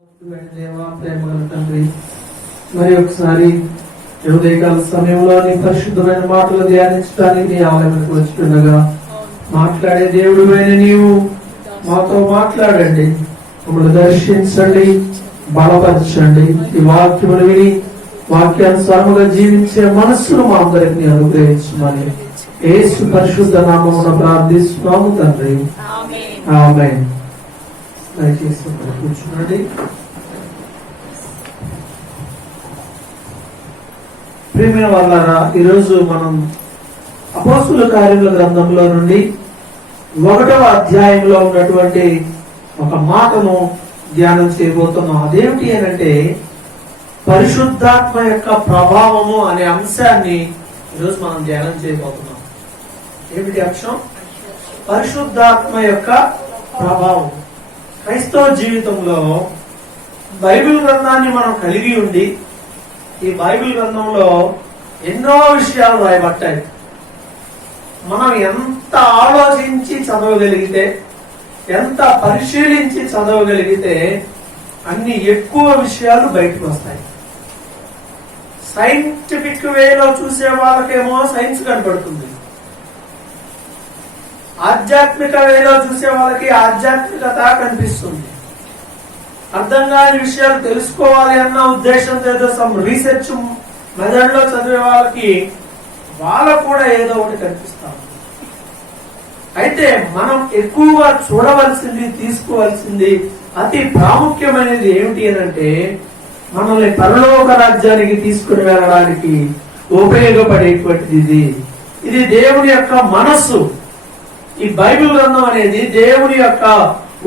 దేవా, ప్రేమగల తండ్రి, మరి ఒకసారి ఉదయకాల సమయంలో నీ పరిశుద్ధమైన మాటలు ధ్యానించడానికి నీ ఆలయానికి వచ్చుండగా మాట్లాడే దేవుడు నీవు మాతో మాట్లాడండి, మమ్మల్ని దర్శించండి, బలపరచండి. ఈ వాక్యములు విని వాక్యానుసారముగా జీవించే మనస్సును మా అందరికి అనుగ్రహించమని యేసు పరిశుద్ధ నామమున ప్రార్థిస్తున్నాము తండ్రి, ఆమేన్. దయచేసి కూర్చునండి. ప్రియమైన వాళ్ళారా, ఈరోజు మనం అపోస్తుల కార్యముల గ్రంథంలో నుండి 1వ అధ్యాయంలో ఉన్నటువంటి ఒక మాటను ధ్యానం చేయబోతున్నాం. అదేమిటి అనంటే పరిశుద్ధాత్మ యొక్క ప్రభావము అనే అంశాన్ని ఈరోజు మనం ధ్యానం చేయబోతున్నాం. ఏమిటి అంశం? పరిశుద్ధాత్మ యొక్క ప్రభావం. క్రైస్తవ జీవితంలో బైబిల్ గ్రంథాన్ని మనం కలిగి ఉండి ఈ బైబిల్ గ్రంథంలో ఎన్నో విషయాలు రాయబడ్డాయి. మనం ఎంత ఆలోచించి చదవగలిగితే, ఎంత పరిశీలించి చదవగలిగితే అన్ని ఎక్కువ విషయాలు బయటకు వస్తాయి. సైంటిఫిక్ వేలో చూసే వాళ్ళకేమో సైన్స్ కనపడుతుంది, ఆధ్యాత్మిక వేలో చూసే వాళ్ళకి ఆధ్యాత్మికత కనిపిస్తుంది. అర్థం కాని విషయాలు తెలుసుకోవాలి అన్న ఉద్దేశంతో ఏదో సమ్ రీసెర్చ్ మెథడ్లో చదివే వాళ్ళకి వాళ్ళకు కూడా ఏదో ఒకటి కనిపిస్తాం. అయితే మనం ఎక్కువగా చూడవలసింది, తీసుకోవాల్సింది, అతి ప్రాముఖ్యమైనది ఏమిటి అనంటే మనల్ని పరలోక రాజ్యానికి తీసుకుని వెళ్ళడానికి ఉపయోగపడేటువంటిది ఇది దేవుని యొక్క మనస్సు. ఈ బైబిల్ గ్రంథం అనేది దేవుని యొక్క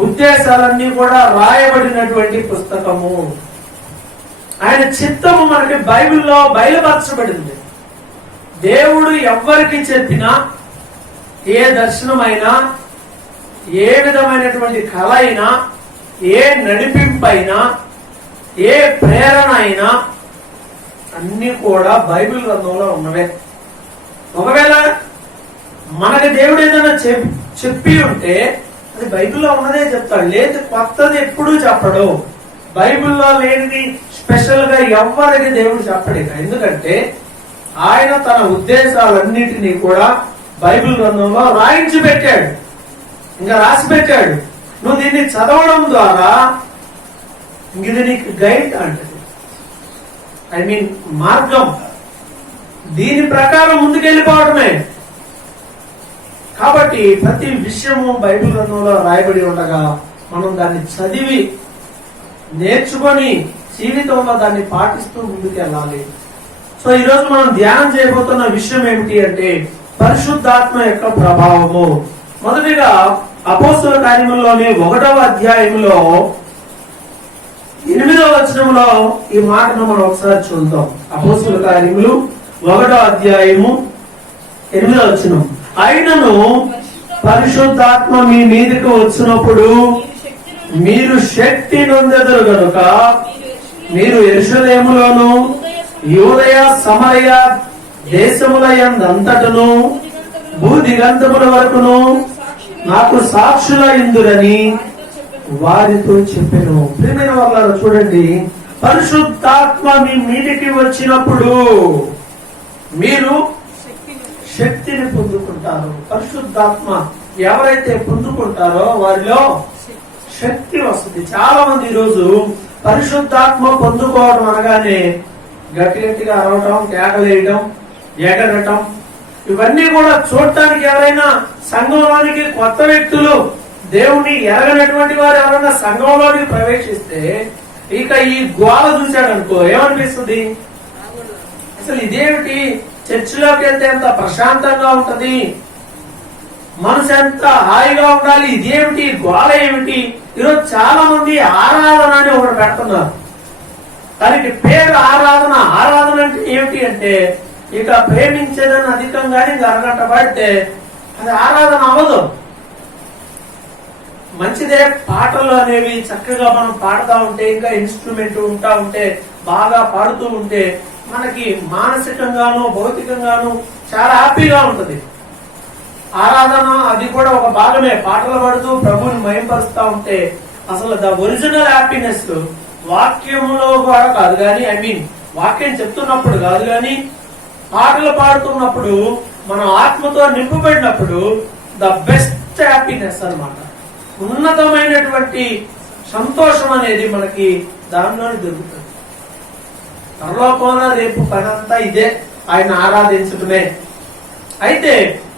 ఉద్దేశాలన్నీ కూడా రాయబడినటువంటి పుస్తకము. ఆయన చిత్తము మనకి బైబిల్లో బయలుపరచబడింది. దేవుడు ఎవ్వరికి చెప్పినా, ఏ దర్శనమైనా, ఏ విధమైనటువంటి కళ అయినా, ఏ నడిపింపైనా, ఏ ప్రేరణ అయినా అన్ని కూడా బైబిల్ గ్రంథంలో ఉన్నవే. ఒకవేళ మనకి దేవుడు ఏదైనా చెప్పి ఉంటే అది బైబిల్లో ఉన్నదే చెప్తాడు, లేదు కొత్తది ఎప్పుడూ చెప్పడు. బైబిల్లో లేనిది స్పెషల్ గా ఎవ్వరికి దేవుడు చెప్పడు. ఎందుకంటే ఆయన తన ఉద్దేశాలన్నిటినీ కూడా బైబిల్ గ్రంథంలో రాయించి పెట్టాడు, ఇంకా రాసి పెట్టాడు. నువ్వు దీన్ని చదవడం ద్వారా ఇది నీకు గైడ్ అంటది, ఐ మీన్ మార్గం. దీని ప్రకారం ముందుకెళ్ళిపోవడమే. కాబట్టి ప్రతి విషయము బైబిల్ గ్రంథంలో రాయబడి ఉండగా మనం దాన్ని చదివి నేర్చుకొని జీవితంలో దాన్ని పాటిస్తూ ముందుకెళ్ళాలి. సో ఈరోజు మనం ధ్యానం చేయబోతున్న విషయం ఏమిటి అంటే పరిశుద్ధాత్మ యొక్క ప్రభావము. మొదటిగా అపోస్తుల కార్యముల్లోని 1వ అధ్యాయంలో 8వ వచనంలో ఈ మాటను మనం ఒకసారి చూద్దాం. అపోస్తుల కార్యములు 1వ అధ్యాయము 8వ వచనం. ఆయనను పరిశుద్ధాత్మ మీ మీదకి వచ్చినప్పుడు మీరు శక్తి నొందెదరు గనుక మీరు యెరూషలేములోను యూదయ సమరయ దేశముల యందంతటను భూదిగంతముల వరకును నాకు సాక్షుల ఇందురని వారితో చెప్పెను. ప్రియమైన వాళ్ళారా, చూడండి, పరిశుద్ధాత్మ మీ మీదికి వచ్చినప్పుడు మీరు శక్తిని పొందుకుంటారు. పరిశుద్ధాత్మ ఎవరైతే పొందుకుంటారో వారిలో శక్తి వస్తుంది. చాలా మంది ఈరోజు పరిశుద్ధాత్మ పొందుకోవడం అనగానే గట్టి గట్టిగా అరవటం, కేకలేయడం, ఎగరటం, ఇవన్నీ కూడా చూడటానికి ఎవరైనా సంఘంలోనికి కొత్త వ్యక్తులు, దేవుణ్ణి ఎరగనటువంటి వారు ఎవరైనా సంఘంలోనికి ప్రవేశిస్తే ఇక ఈ గోల చూశాడనుకో ఏమనిపిస్తుంది? అసలు ఇదేమిటి? చర్చిలోకి వెళ్తే ఎంత ప్రశాంతంగా ఉంటది, మనసు ఎంత హాయిగా ఉండాలి, ఇదేమిటి గోల ఏమిటి? ఈరోజు చాలా మంది ఆరాధన అని ఒకటి పెడుతున్నారు. దానికి పేరు ఆరాధన. ఆరాధన అంటే ఏమిటి అంటే ఇక ప్రేమించేదని అధికంగానే ఇంకా అరగంట పడితే అది ఆరాధన అవ్వదు. మంచిదే, పాటలు అనేవి చక్కగా మనం పాడుతూ ఉంటే, ఇంకా ఇన్స్ట్రుమెంట్ ఉంటా ఉంటే, బాగా పాడుతూ ఉంటే మనకి మానసికంగాను భౌతికంగాను చాలా హ్యాపీగా ఉంటది. ఆరాధన అది కూడా ఒక భాగమే. పాటలు పాడుతూ ప్రభువుని మహిమపరుస్తూ ఉంటే అసలు ద ఒరిజినల్ హ్యాపీనెస్ వాక్యములో కూడా కాదు కానీ వాక్యం చెప్తున్నప్పుడు కాదు కానీ పాటలు పాడుతున్నప్పుడు మనం ఆత్మతో నింపబడినప్పుడు ద బెస్ట్ హ్యాపీనెస్ అన్నమాట. ఉన్నతమైనటువంటి సంతోషం అనేది మనకి దానిలోనే దొరుకుతుంది. పరలోకంలో రేపు పనంతా ఇదే, ఆయన ఆరాధించడమే. అయితే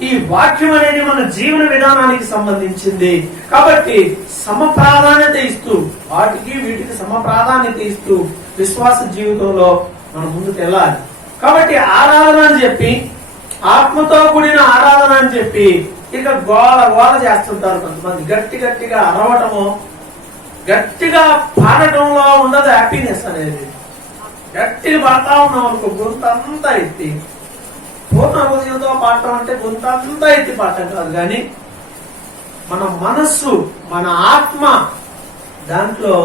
ఈ వాక్యం అనేది మన జీవన విధానానికి సంబంధించింది కాబట్టి సమ ప్రాధాన్యత ఇస్తూ వీటికి సమ ప్రాధాన్యత ఇస్తూ విశ్వాస జీవితంలో మనం ముందుకు వెళ్ళాలి. కాబట్టి ఆరాధన అని చెప్పి, ఆత్మతో కూడిన ఆరాధన అని చెప్పి ఇక గోల చేస్తుంటారు కొంతమంది. గట్టిగా అరవటము, గట్టిగా పాడటంలో ఉండదు హ్యాపీనెస్ అనేది. గట్టిగా పాడుతా ఉన్నాం అనుకో, గొంతంతా ఎత్తి పూర్ణ హృదయంతో పాడటం అంటే గొంతంతా ఎత్తి పాడటం కాదు కానీ మన మనస్సు, మన ఆత్మ దాంట్లో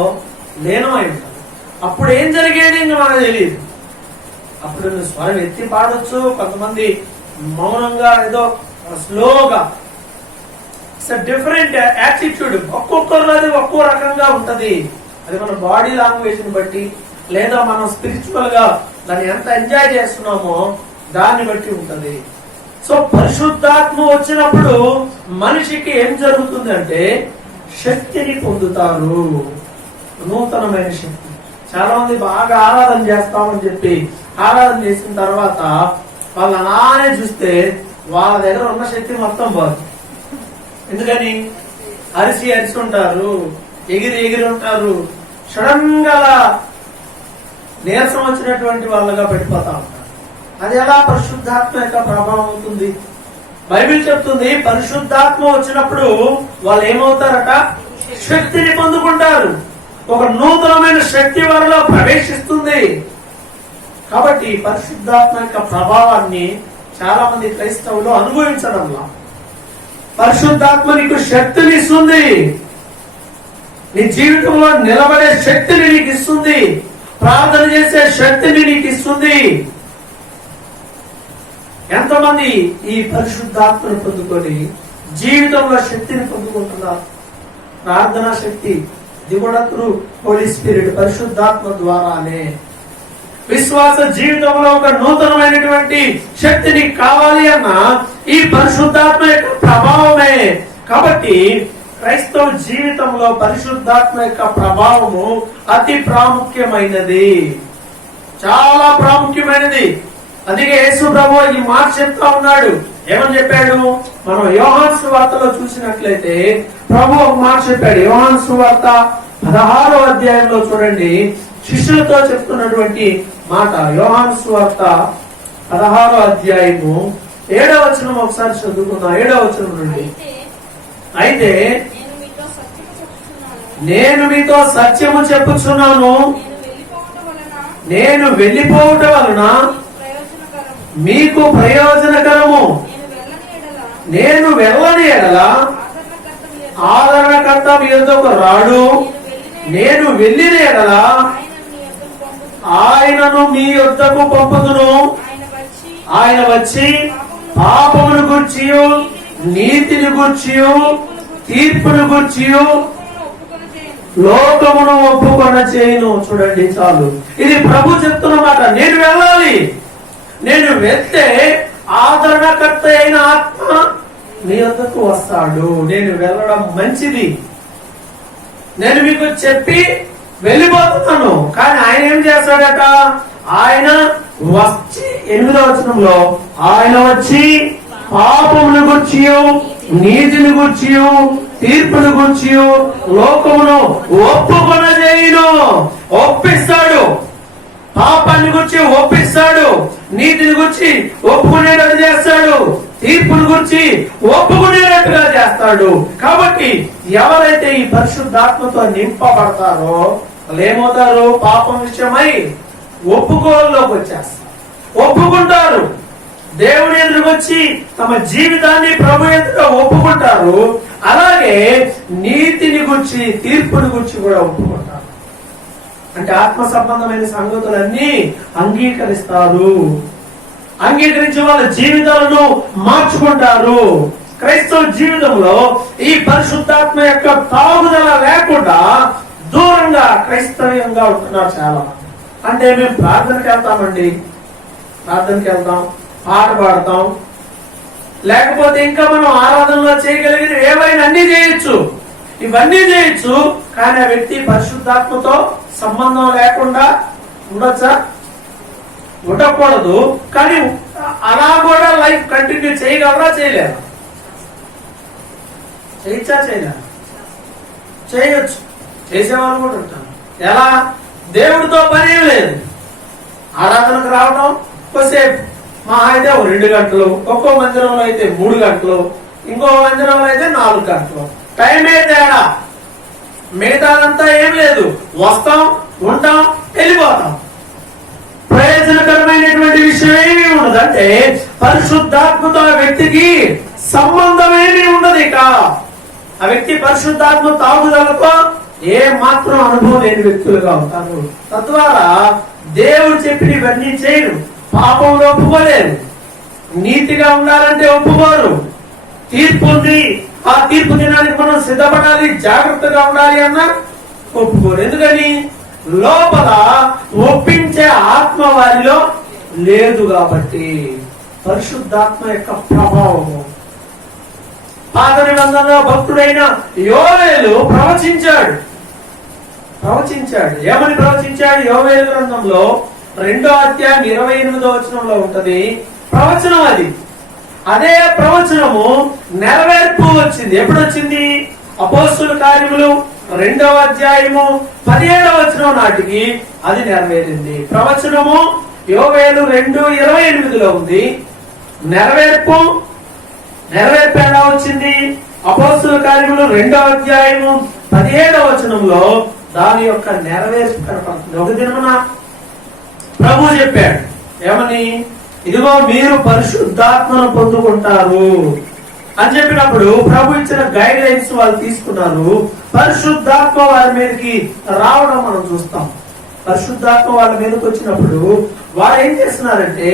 లీనమై ఉంటుంది. అప్పుడు ఏం జరిగేది ఇంకా మనకు తెలియదు. అప్పుడు నువ్వు స్వరం ఎత్తి పాడొచ్చు, కొంతమంది మౌనంగా ఏదో స్లోగా. It's different attitude. ఒక్కొక్కరిది ఒక్కో రకంగా ఉంటది. అది మన బాడీ లాంగ్వేజ్ ని బట్టి లేదా మనం స్పిరిచువల్ గా దాన్ని ఎంత ఎంజాయ్ చేస్తున్నామో దాన్ని బట్టి ఉంటది. సో పరిశుద్ధాత్మ వచ్చినప్పుడు మనిషికి ఏం జరుగుతుంది అంటే శక్తిని పొందుతారు, నూతనమైన శక్తి. చాలా మంది బాగా ఆరాధన చేస్తామని చెప్పి ఆరాధన చేసిన తర్వాత వాళ్ళు అలానే చూస్తే వాళ్ళ దగ్గర ఉన్న శక్తి మొత్తం పోదు. ఎందుకని అరిసి ఉంటారు, ఎగిరి ఉంటారు, సడన్ గా నీరసం వచ్చినటువంటి వాళ్ళగా పడిపోతా ఉంటారు. అది ఎలా పరిశుద్ధాత్మ యొక్క ప్రభావం అవుతుంది? బైబిల్ చెప్తుంది పరిశుద్ధాత్మ వచ్చినప్పుడు వాళ్ళు ఏమవుతారట? శక్తిని పొందుకుంటారు. ఒక నూతనమైన శక్తి వారిలో ప్రవేశిస్తుంది. కాబట్టి పరిశుద్ధాత్మ యొక్క ప్రభావాన్ని చాలా మంది క్రైస్తవులు అనుభవించడంలా. పరిశుద్ధాత్మ నీకు శక్తిని ఇస్తుంది, నీ జీవితంలో నిలబడే శక్తిని నీకు ఇస్తుంది, ప్రార్థన చేసే శక్తిని నీకు ఇస్తుంది. ఎంతమంది ఈ పరిశుద్ధాత్మను పొందుకొని జీవితంలో శక్తిని పొందుకుంటున్నారు? ప్రార్థనా శక్తి దిగుడత్రు హోలీ స్పిరిట్ పరిశుద్ధాత్మ ద్వారానే. విశ్వాస జీవితంలో ఒక నూతనమైనటువంటి శక్తిని కావాలి అన్న ఈ పరిశుద్ధాత్మ యొక్క ప్రభావమే. కాబట్టి క్రైస్తవ జీవితంలో పరిశుద్ధాత్మ యొక్క ప్రభావము అతి ప్రాముఖ్యమైనది, చాలా ప్రాముఖ్యమైనది. అందుకే యేసు ప్రభు ఈ మాట చెప్తా ఉన్నాడు. ఏమని చెప్పాడు? మనం యోహాను సువార్తలో చూసినట్లయితే ప్రభు ఒక మాట చెప్పాడు. యోహాను సువార్త 16వ అధ్యాయంలో చూడండి, శిష్యులతో చెప్తున్నటువంటి మాట. యోహాను సువార్త 16వ అధ్యాయము 7వ వచనం ఒకసారి చదువుకుందాం. 7వ వచనం నుండి. అయితే నేను మీతో సత్యము చెప్పుచున్నాను, నేను వెళ్ళిపోవట వలన మీకు ప్రయోజనకరము. నేను వెళ్ళని ఎడల ఆదరణకర్త మీ యొద్దకు రాడు, నేను వెళ్ళిన ఎడల ఆయనను మీ యొద్దకు పంపుదును. ఆయన వచ్చి పాపమును గూర్చి, నీతిని గూర్చి, తీర్పును గూర్చి లోకమును ఒప్పుకొన చేయను. చూడండి, చాలు. ఇది ప్రభు చెప్తున్నమాట. నేను వెళ్ళాలి, నేను వెళ్తే ఆదరణకర్త అయిన ఆత్మ మీ వద్దకు వస్తాడు. నేను వెళ్ళడం మంచిది. నేను మీకు చెప్పి వెళ్ళిపోతున్నాను, కానీ ఆయన ఏం చేస్తాడట? ఆయన వచ్చి 8వ వచనంలో ఆయన వచ్చి పాపమును గూర్చి, నీతిని గూర్చి, తీర్పును గూర్చి లోకమును ఒప్పుకొన చేయను. ఒప్పిస్తాడు. పాపాన్ని గురించి ఒప్పిస్తాడు, నీతిని గురించి ఒప్పుకునేటట్టు చేస్తాడు, తీర్పుని గురించి ఒప్పుకునేటట్టుగా చేస్తాడు. కాబట్టి ఎవరైతే ఈ పరిశుద్ధాత్మతో నింపబడతారో వాళ్ళు ఏమవుతారు? పాపం విషయమై ఒప్పుకోల్లోకి వచ్చేస్తారు, ఒప్పుకుంటారు. దేవుని ఎదురుకు వచ్చి తమ జీవితాన్ని ప్రభు ఎదుట ఒప్పుకుంటారు. అలాగే నీతిని గురించి, తీర్పుని గురించి కూడా ఒప్పుకుంటారు. అంటే ఆత్మ సంబంధమైన సంగతులన్నీ అంగీకరిస్తారు. అంగీకరించి వాళ్ళ జీవితాలను మార్చుకుంటారు. క్రైస్తవ జీవితంలో ఈ పరిశుద్ధాత్మ యొక్క తాగుదల లేకుండా దూరంగా క్రైస్తవ్యంగా ఉంటున్నారు చాలా మంది. అంటే మేము ప్రార్థనకి వెళ్తామండి, ప్రార్థనకి వెళ్తాం, పాట పాడతాం, లేకపోతే ఇంకా మనం ఆరాధనలో చేయగలిగిన ఏవైనా అన్ని చేయొచ్చు, ఇవన్నీ చేయొచ్చు. కానీ ఆ వ్యక్తి పరిశుద్ధాత్మతో సంబంధం లేకుండా ఉండొచ్చా? ఉండకూడదు. కానీ అలా కూడా లైఫ్ కంటిన్యూ చేయగలరా? చేయలేరా? చేయొచ్చా? చేయలేరా? చేయొచ్చు. చేసేవాళ్ళు కూడా ఉంటారు. ఎలా? దేవుడితో పని లేదు, ఆరాధనకు రావడం కొద్దిసేపు, మా అయితే 2 గంటలు, ఒక్కో మందిరంలో అయితే 3 గంటలు, ఇంకో మందిరంలో అయితే 4 గంటలు. టైమే తేడా, మిగతాదంతా ఏం లేదు. వస్తాం, ఉంటాం, వెళ్ళిపోతాం. ప్రయోజనకరమైనటువంటి విషయం ఏమీ ఉండదు. అంటే పరిశుద్ధాత్మతో ఆ వ్యక్తికి సంబంధం ఏమీ ఉండదు. ఇక ఆ వ్యక్తి పరిశుద్ధాత్మ తాగుదలతో ఏ మాత్రం అనుభవం లేని వ్యక్తులుగా ఉంటారు. తద్వారా దేవుడు చెప్పిన ఇవన్నీ చేయరు, పాపంలో ఒప్పుకోలేరు. నీతిగా ఉండాలంటే ఒప్పుకోరు. తీర్పు ఉంది, ఆ తీర్పు దినానికి మనం సిద్ధపడాలి, జాగ్రత్తగా ఉండాలి అన్నా ఒప్పుకోరు. ఎందుకని? లోపల ఒప్పించే ఆత్మ వారిలో లేదు కాబట్టి. పరిశుద్ధాత్మ యొక్క ప్రభావము. పాత నిబంధనలో భక్తుడైన యోవేలు ప్రవచించాడు. ఏమని ప్రవచించాడు? యోవేలు గ్రంథంలో 2వ అధ్యాయం 28వ వచనంలో ఉంటది ప్రవచనం. అదే ప్రవచనము నెరవేర్పు వచ్చింది. ఎప్పుడు వచ్చింది? అపోస్తుల కార్యములు 2వ అధ్యాయము 17వ వచనం నాటికి అది నెరవేరింది. ప్రవచనము యోవేలు 2:28లో ఉంది. నెరవేర్పు ఎలా వచ్చింది? అపోస్తుల కార్యములు 2వ అధ్యాయము 17వ వచనంలో దాని యొక్క నెరవేర్పు కనపడుతుంది. ఒక దినమున ప్రభు చెప్పాడు ఏమని? ఇదిగో మీరు పరిశుద్ధాత్మను పొందుకుంటారు అని చెప్పినప్పుడు ప్రభు ఇచ్చిన గైడ్ లైన్స్ వాళ్ళు తీసుకున్నారు. పరిశుద్ధాత్మ వారి మీదకి రావడం మనం చూస్తాం. పరిశుద్ధాత్మ వాళ్ళ మీదకి వచ్చినప్పుడు వారు ఏం చేస్తున్నారంటే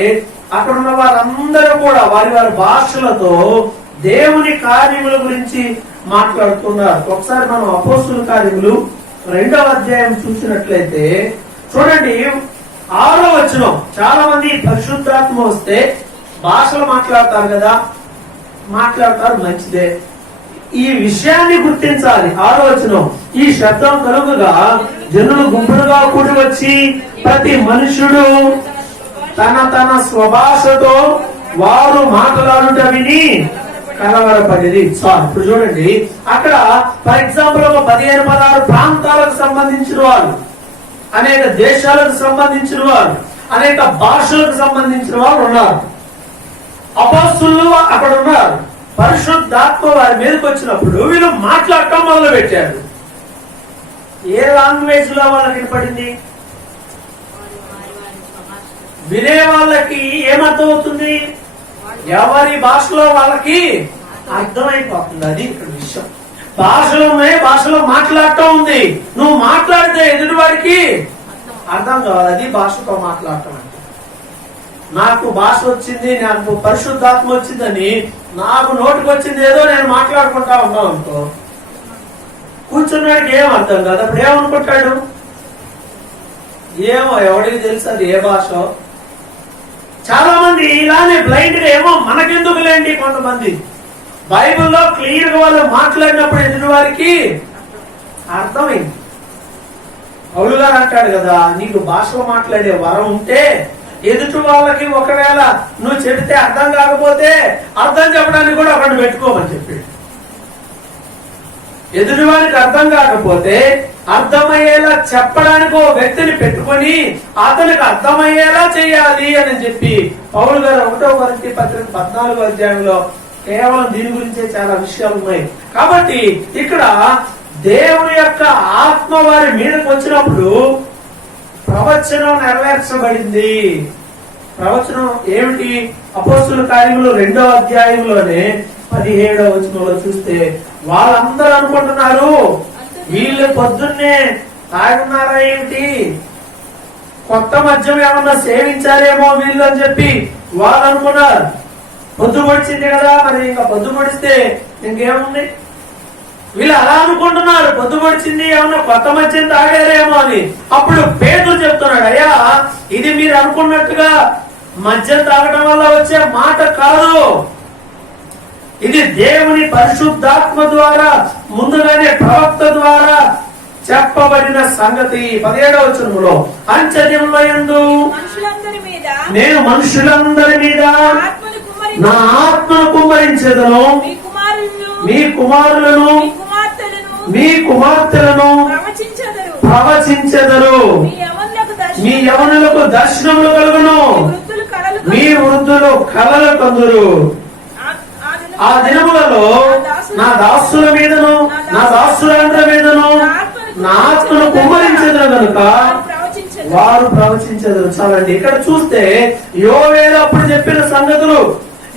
అక్కడ ఉన్న వారందరూ కూడా వారి వారి భాషలతో దేవుని కార్యముల గురించి మాట్లాడుతున్నారు. ఒకసారి మనం అపోస్తుల కార్యములు 2వ అధ్యాయం చూసినట్లయితే చూడండి 6వ వచనం. చాలా మంది పరిశుద్ధాత్మ వస్తే భాషలు మాట్లాడతారు కదా, మాట్లాడతారు, మంచిదే. ఈ విషయాన్ని గుర్తించాలి. 6వ వచనం, ఈ శబ్దం కలుగుగా జనులు గుంపులుగా కూడి వచ్చి ప్రతి మనుషుడు తన స్వభాషతో వారు మాట్లాడుట విని కలవరపడేది. ఇప్పుడు చూడండి అక్కడ ఫర్ ఎగ్జాంపుల్ ఒక 15-16 ప్రాంతాలకు సంబంధించిన వారు, అనేక దేశాలకు సంబంధించిన వారు, అనేక భాషలకు సంబంధించిన వారు ఉన్నారు. అపోస్తులు అక్కడ ఉన్నారు. పరిశుద్ధాత్మ వారి మీదకి వచ్చినప్పుడు వీళ్ళు మాట్లాడటం మొదలు పెట్టారు. ఏ లాంగ్వేజ్ లో వాళ్ళకి వినపడింది? వినే వాళ్ళకి ఏమర్థం అవుతుంది? ఎవరి భాషలో వాళ్ళకి అర్థమైపోతుంది. అది ఇక్కడ విషయం. భాషలో ఉన్నాయి, భాషలో మాట్లాడటం ఉంది. నువ్వు మాట్లాడితే ఎదుటివాడికి అర్థం కావాలి. అది భాషతో మాట్లాడటం అంటే. నాకు భాష వచ్చింది, నాకు పరిశుద్ధాత్మ వచ్చిందని నాకు నోటికి వచ్చింది ఏదో నేను మాట్లాడుకుంటా ఉన్నావు అనుకో, కూర్చున్నాడికి ఏం అర్థం కాదు. అప్పుడు ఏమనుకుంటాడు? ఏమో ఎవడికి తెలుసు అది ఏ భాష. చాలా మంది ఇలానే బ్లైండ్ గా ఏమో మనకెందుకు లేండి. కొంతమంది బైబిల్లో క్లియర్ గా వాళ్ళు మాట్లాడినప్పుడు ఎదుటి వారికి అర్థమైంది. పౌలు గారు అంటాడు కదా, నీకు భాషలో మాట్లాడే వరం ఉంటే ఎదుటి వాళ్ళకి ఒకవేళ నువ్వు చెబితే అర్థం కాకపోతే అర్థం చెప్పడానికి కూడా ఒకటి పెట్టుకోమని చెప్పాడు. ఎదుటి వారికి అర్థం కాకపోతే అర్థమయ్యేలా చెప్పడానికి ఓ వ్యక్తిని పెట్టుకొని అతనికి అర్థమయ్యేలా చేయాలి అని చెప్పి పౌలు గారు 1వ కొరింథీ పత్రిక 14వ అధ్యాయంలో కేవలం దీని గురించే చాలా విషయాలు ఉన్నాయి. కాబట్టి ఇక్కడ దేవుని యొక్క ఆత్మ వారి మీదకి వచ్చినప్పుడు ప్రవచనం నెరవేర్చబడింది. ప్రవచనం ఏమిటి? అపోస్తుల కార్యములు 2వ అధ్యాయంలోనే 17వ వచనంలో చూస్తే వాళ్ళందరూ అనుకుంటున్నారు వీళ్ళు పొద్దున్నే తాగున్నారా ఏమిటి, కొత్త మద్యం ఏమన్నా సేవించారేమో వీళ్ళు అని చెప్పి వాళ్ళు అనుకున్నారు. పొద్దు పొడిచింది కదా, మరి ఇంకా పొద్దు పొడిస్తే ఇంకేముంది? వీళ్ళు అలా అనుకుంటున్నారు, పొద్దుపడిచింది ఏమన్నా కొత్త మద్యం తాగారేమో అని. అప్పుడు పేతురు చెప్తున్నాడు, అయ్యా ఇది మీరు అనుకున్నట్టుగా మద్యం తాగడం వల్ల వచ్చే మాట కాదు, ఇది దేవుని పరిశుద్ధాత్మ ద్వారా ముందుగానే ప్రవక్త ద్వారా చెప్పబడిన సంగతి. 17వ వచనములో అంత్యదినముల యందు నేను మనుషులందరి మీద నా ఆత్మను కుమ్మరించెదను, మీ కుమారులను మీ కుమార్తెలను ప్రవచించెదరు, మీ యవనులకు దర్శనములు కలుగును, మీ వృద్ధులు కలలు కందురు. ఆ దినములలో నా దాసుల మీదను నా దాసులందరి మీదను నా ఆత్మను కుమ్మరించెదరు కనుక వారు ప్రవచించెదరు. చాలండి, ఇక్కడ చూస్తే యోవేలు అప్పుడు చెప్పిన సంగతులు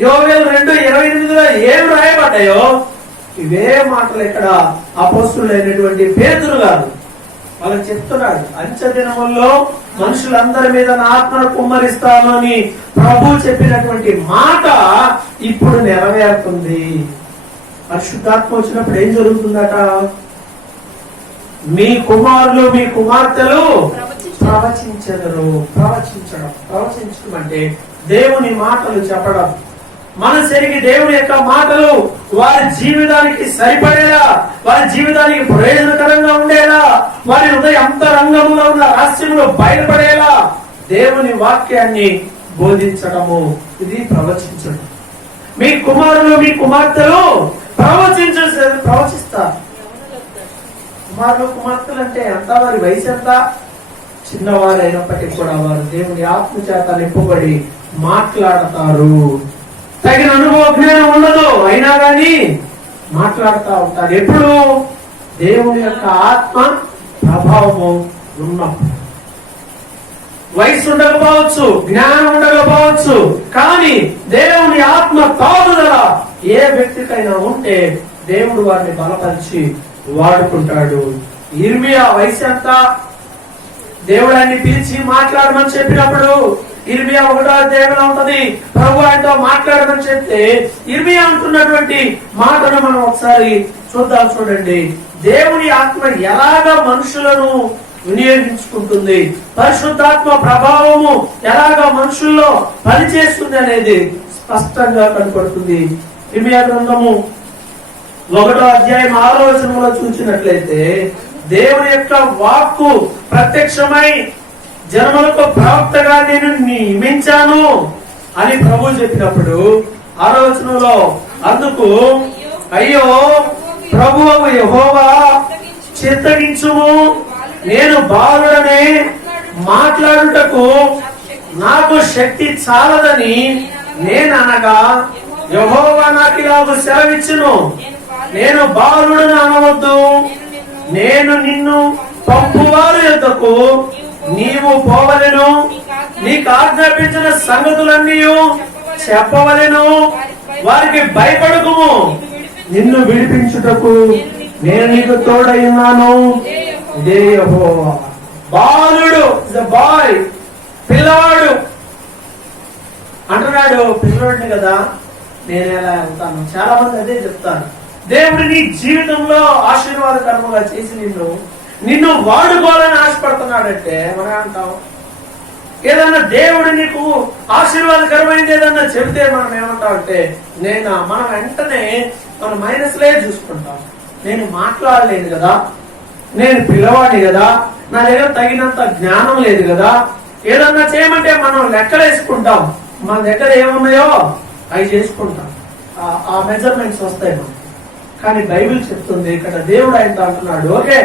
యోవేలు 2:28 ఏం రాయబడ్డాయో ఇవే మాటలు ఇక్కడ అపోస్తులైనటువంటి పేతురు గారు వాళ్ళకి చెప్తున్నాడు. అంత్య దినముల్లో మనుషులందరి మీద నా ఆత్మను కుమ్మరిస్తాను అని ప్రభు చెప్పినటువంటి మాట ఇప్పుడు నెరవేరుతుంది. పరిశుద్ధాత్మ వచ్చినప్పుడు ఏం జరుగుతుందట? మీ కుమారులు మీ కుమార్తెలు ప్రవచించెదరు. ప్రవచించడం అంటే దేవుని మాటలు చెప్పడం. మనసెరిగి దేవుని యొక్క మాటలు వారి జీవితానికి సరిపడేలా, వారి జీవితానికి ప్రయోజనకరంగా ఉండేలా, వారి హృదయ అంతరంగంలో ఉన్న రహస్యములు బయటపడేలా దేవుని వాక్యాన్ని బోధించడము, ఇది ప్రవచించడం. మీ కుమారులు మీ కుమార్తెలు ప్రవచిస్తారు. కుమారులు కుమార్తెలు అంటే ఎంత? వారి వయసు ఎంత? చిన్నవారు అయినప్పటికీ కూడా వారు దేవుని ఆత్మ చేత నింపబడి మాట్లాడతారు. తగిన అనుభవ జ్ఞానం ఉండదు, అయినా కానీ మాట్లాడుతూ ఉంటారు. ఎప్పుడు? దేవుని యొక్క ఆత్మ ప్రభావము ఉన్నప్పుడు. వయసు ఉండకపోవచ్చు, జ్ఞానం ఉండకపోవచ్చు, కానీ దేవుని ఆత్మ తాగుదల ఏ వ్యక్తికైనా ఉంటే దేవుడు వారిని బలపరిచి వాడుకుంటాడు. ఇర్మియా వయసు ఎంత? దేవుడు ఆయన్ని పిలిచి మాట్లాడమని చెప్పినప్పుడు ఇర్మియా 1వ అధ్యాయంలో ఉంటది. ప్రభు ఆయనతో మాట్లాడమని చెప్తే ఇర్మియా అంటున్నటువంటి మాటను మనం ఒకసారి చూద్దాం. చూడండి, దేవుని ఆత్మ ఎలాగా మనుషులను వినియోగించుకుంటుంది, పరిశుద్ధాత్మ ప్రభావము ఎలాగా మనుషుల్లో పనిచేస్తుంది అనేది స్పష్టంగా కనపడుతుంది. ఇర్మియా గ్రంథము 1వ అధ్యాయం 6వ వచనంలో చూసినట్లయితే దేవుని యొక్క వాక్కు ప్రత్యక్షమై జనములకు ప్రవక్తగా నేను నియమించాను అని ప్రభు చెప్పినప్పుడు 6వ వచనంలో అందుకు అయ్యో ప్రభువు యెహోవా చిత్తగించుము, నేను బాలుడనే మాట్లాడుటకు నాకు శక్తి చాలదని నేను అనగా యెహోవా నాకు ఇలాగ సెలవిచ్చును, నేను బాలుడని అనవద్దు, నేను నిన్ను పంపువారి యొద్దకు నీవు పోవలెను, నీకు ఆజ్ఞాపించిన సంగతులన్నీ చెప్పవలెను, వారికి భయపడకుము, నిన్ను విడిపించుటకు నేను నీకు తోడై ఉన్నాను. ఇదే యెహోవా. బాలుడు, బాయ్, పిల్లవాడు అంటున్నాడు. పిల్లవాడిని కదా నేను ఎలా వెళ్తాను? చాలా మంది అదే చెప్తాను. దేవుడు నీ జీవితంలో ఆశీర్వాదకరముగా చేసి నిన్ను వాడుకోవాలని ఆశపడుతున్నాడంటే మనం అంటాం. ఏదన్నా దేవుడు నీకు ఆశీర్వాదకరమైనది ఏదన్నా చెబితే మనం ఏమంటాం అంటే మనం వెంటనే మన మైనస్లే చూసుకుంటాం. నేను మాట్లాడలేను కదా, నేను పిల్లవాడిని కదా, నా దగ్గర తగినంత జ్ఞానం లేదు కదా, ఏదన్నా చేయమంటే మనం లెక్కలేసుకుంటాం. మన దగ్గర ఏమున్నాయో అవి చేసుకుంటాం. ఆ మెజర్మెంట్స్ వస్తాయి మనం. కానీ బైబిల్ చెప్తుంది, ఇక్కడ దేవుడు ఆయనతో అంటున్నాడు, ఓకే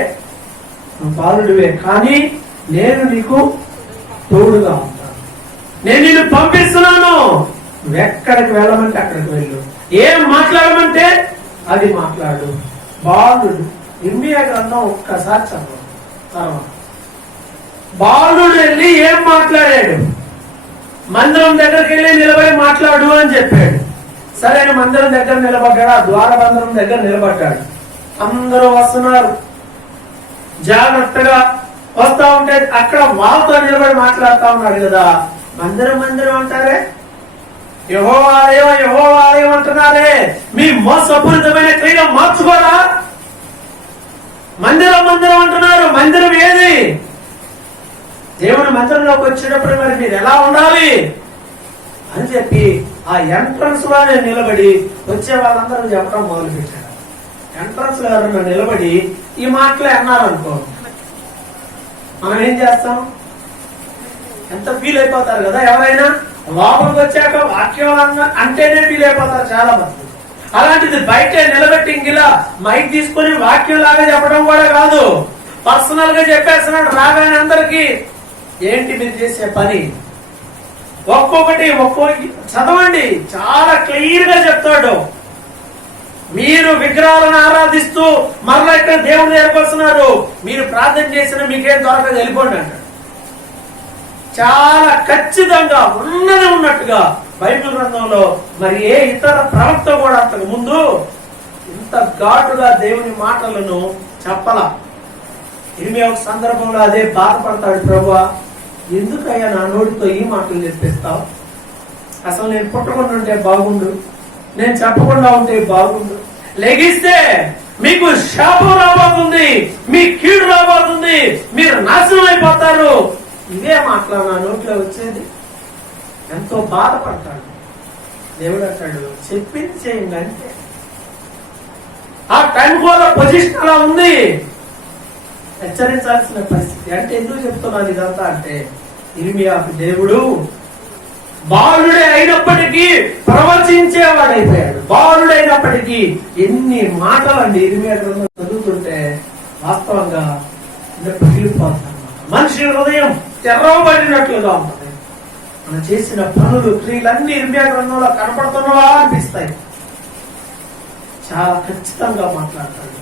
నువ్వు బాలుడివే, కానీ నేను నీకు తోడుగా ఉంటాను, నేను నిన్ను పంపిస్తున్నాను, నువ్వెక్కడికి వెళ్ళమంటే అక్కడికి వెళ్ళు, ఏం మాట్లాడమంటే అది మాట్లాడు. బాలుడు. ఇర్మియా గ్రంథం ఒక్కసారి చదవండి. తర్వాత బాలుడు వెళ్ళి ఏం మాట్లాడాడు? మందిరం దగ్గరికి వెళ్ళి నిలబడి మాట్లాడు అని చెప్పాడు. సరే, మందిరం దగ్గర నిలబడ్డాడు, ఆ ద్వారబంధనం దగ్గర నిలబడ్డాడు. అందరూ వస్తున్నారు, జాగ్రత్తగా వస్తా ఉంటే అక్కడ వాళ్ళతో నిలబడి మాట్లాడుతా ఉన్నాడు కదా. మందిరం అంటారే, యెహోవా ఆలయం అంటున్నారే, మీ మోసపూరితమైన క్రియ మార్చుకోరా? మందిరం మందిరం అంటున్నారు. మందిరం ఏది? దేవుని మందిరంలోకి వచ్చేటప్పుడు మరి మీరు ఎలా ఉండాలి అని చెప్పి ఆ ఎంట్రన్స్ లోనే నిలబడి వచ్చే వాళ్ళందరూ చెప్పడం మొదలు పెట్టారు. ఎంట్రన్స్ లో ఎవరన్నా నిలబడి ఈ మాటలే అన్నారనుకో, మనం ఏం చేస్తాం? ఎంత ఫీల్ అయిపోతారు కదా. ఎవరైనా లోపలికి వచ్చాక వాక్యం అంటేనే ఫీల్ అయిపోతారు చాలా మంది. అలాంటిది బయట నిలబెట్టి ఇంగిలా మైక్ తీసుకొని వాక్యం లాగా చెప్పడం కూడా కాదు, పర్సనల్ గా చెప్పేస్తున్నాడు రాగానే అందరికి. ఏంటి మీరు చేసే పని? ఒక్కొక్కటి చదవండి, చాలా క్లియర్ గా చెప్తాడు. మీరు విగ్రహాలను ఆరాధిస్తూ మరలా ఇక్కడ దేవుడు ఏర్పరుస్తున్నారు, మీరు ప్రార్థన చేసినా మీకేం దొరకదు, వెళ్ళిపోండి అంటాడు. చాలా ఖచ్చితంగా ఉన్నది ఉన్నట్టుగా బైబిల్ గ్రంథంలో మరి ఏ ఇతర ప్రవక్త కూడా అంతకు ముందు ఇంత ఘాటుగా దేవుని మాటలను చెప్పలా. ఇర్మియా ఒక సందర్భంలో అదే బాధపడతాడు, ప్రభువా ఎందుకయ్యా నా నోటితో ఈ మాటలు చెప్పేస్తావు? అసలు నేను పుట్టకుండా ఉంటే బాగుండు, నేను చెప్పకుండా ఉంటే బాగుండు. లెగిస్తే మీకు శాపం రాబోతుంది, మీ కీడు రాబోతుంది, మీరు నాశనం అయిపోతారు. ఇవే మాటలు నా నోట్లో వచ్చేది. ఎంతో బాధపడతాడు. దేవుడు అంటాడు చెప్పింది చేయండి అంటే. ఆ టైం కూడా పొజిషన్ అలా ఉంది, హెచ్చరించాల్సిన పరిస్థితి. అంటే ఎందుకు చెప్తున్నాను ఇదంతా అంటే, ఇర్మియాకు దేవుడు బాలుడే అయినప్పటికీ ప్రవచించేవాడైపోయాడు. బాలుడైనప్పటికీ ఎన్ని మాటలండి ఇర్మియా గ్రంథం చదువుతుంటే వాస్తవంగా పగిలిపోతాడు. మనిషి హృదయం తెరవబడినట్లుగా ఉంటుంది. మనం చేసిన పనులు క్రియలన్నీ ఇర్మియా గ్రంథంలో కనపడుతున్నవా అనిపిస్తాయి. చాలా ఖచ్చితంగా మాట్లాడతాడు.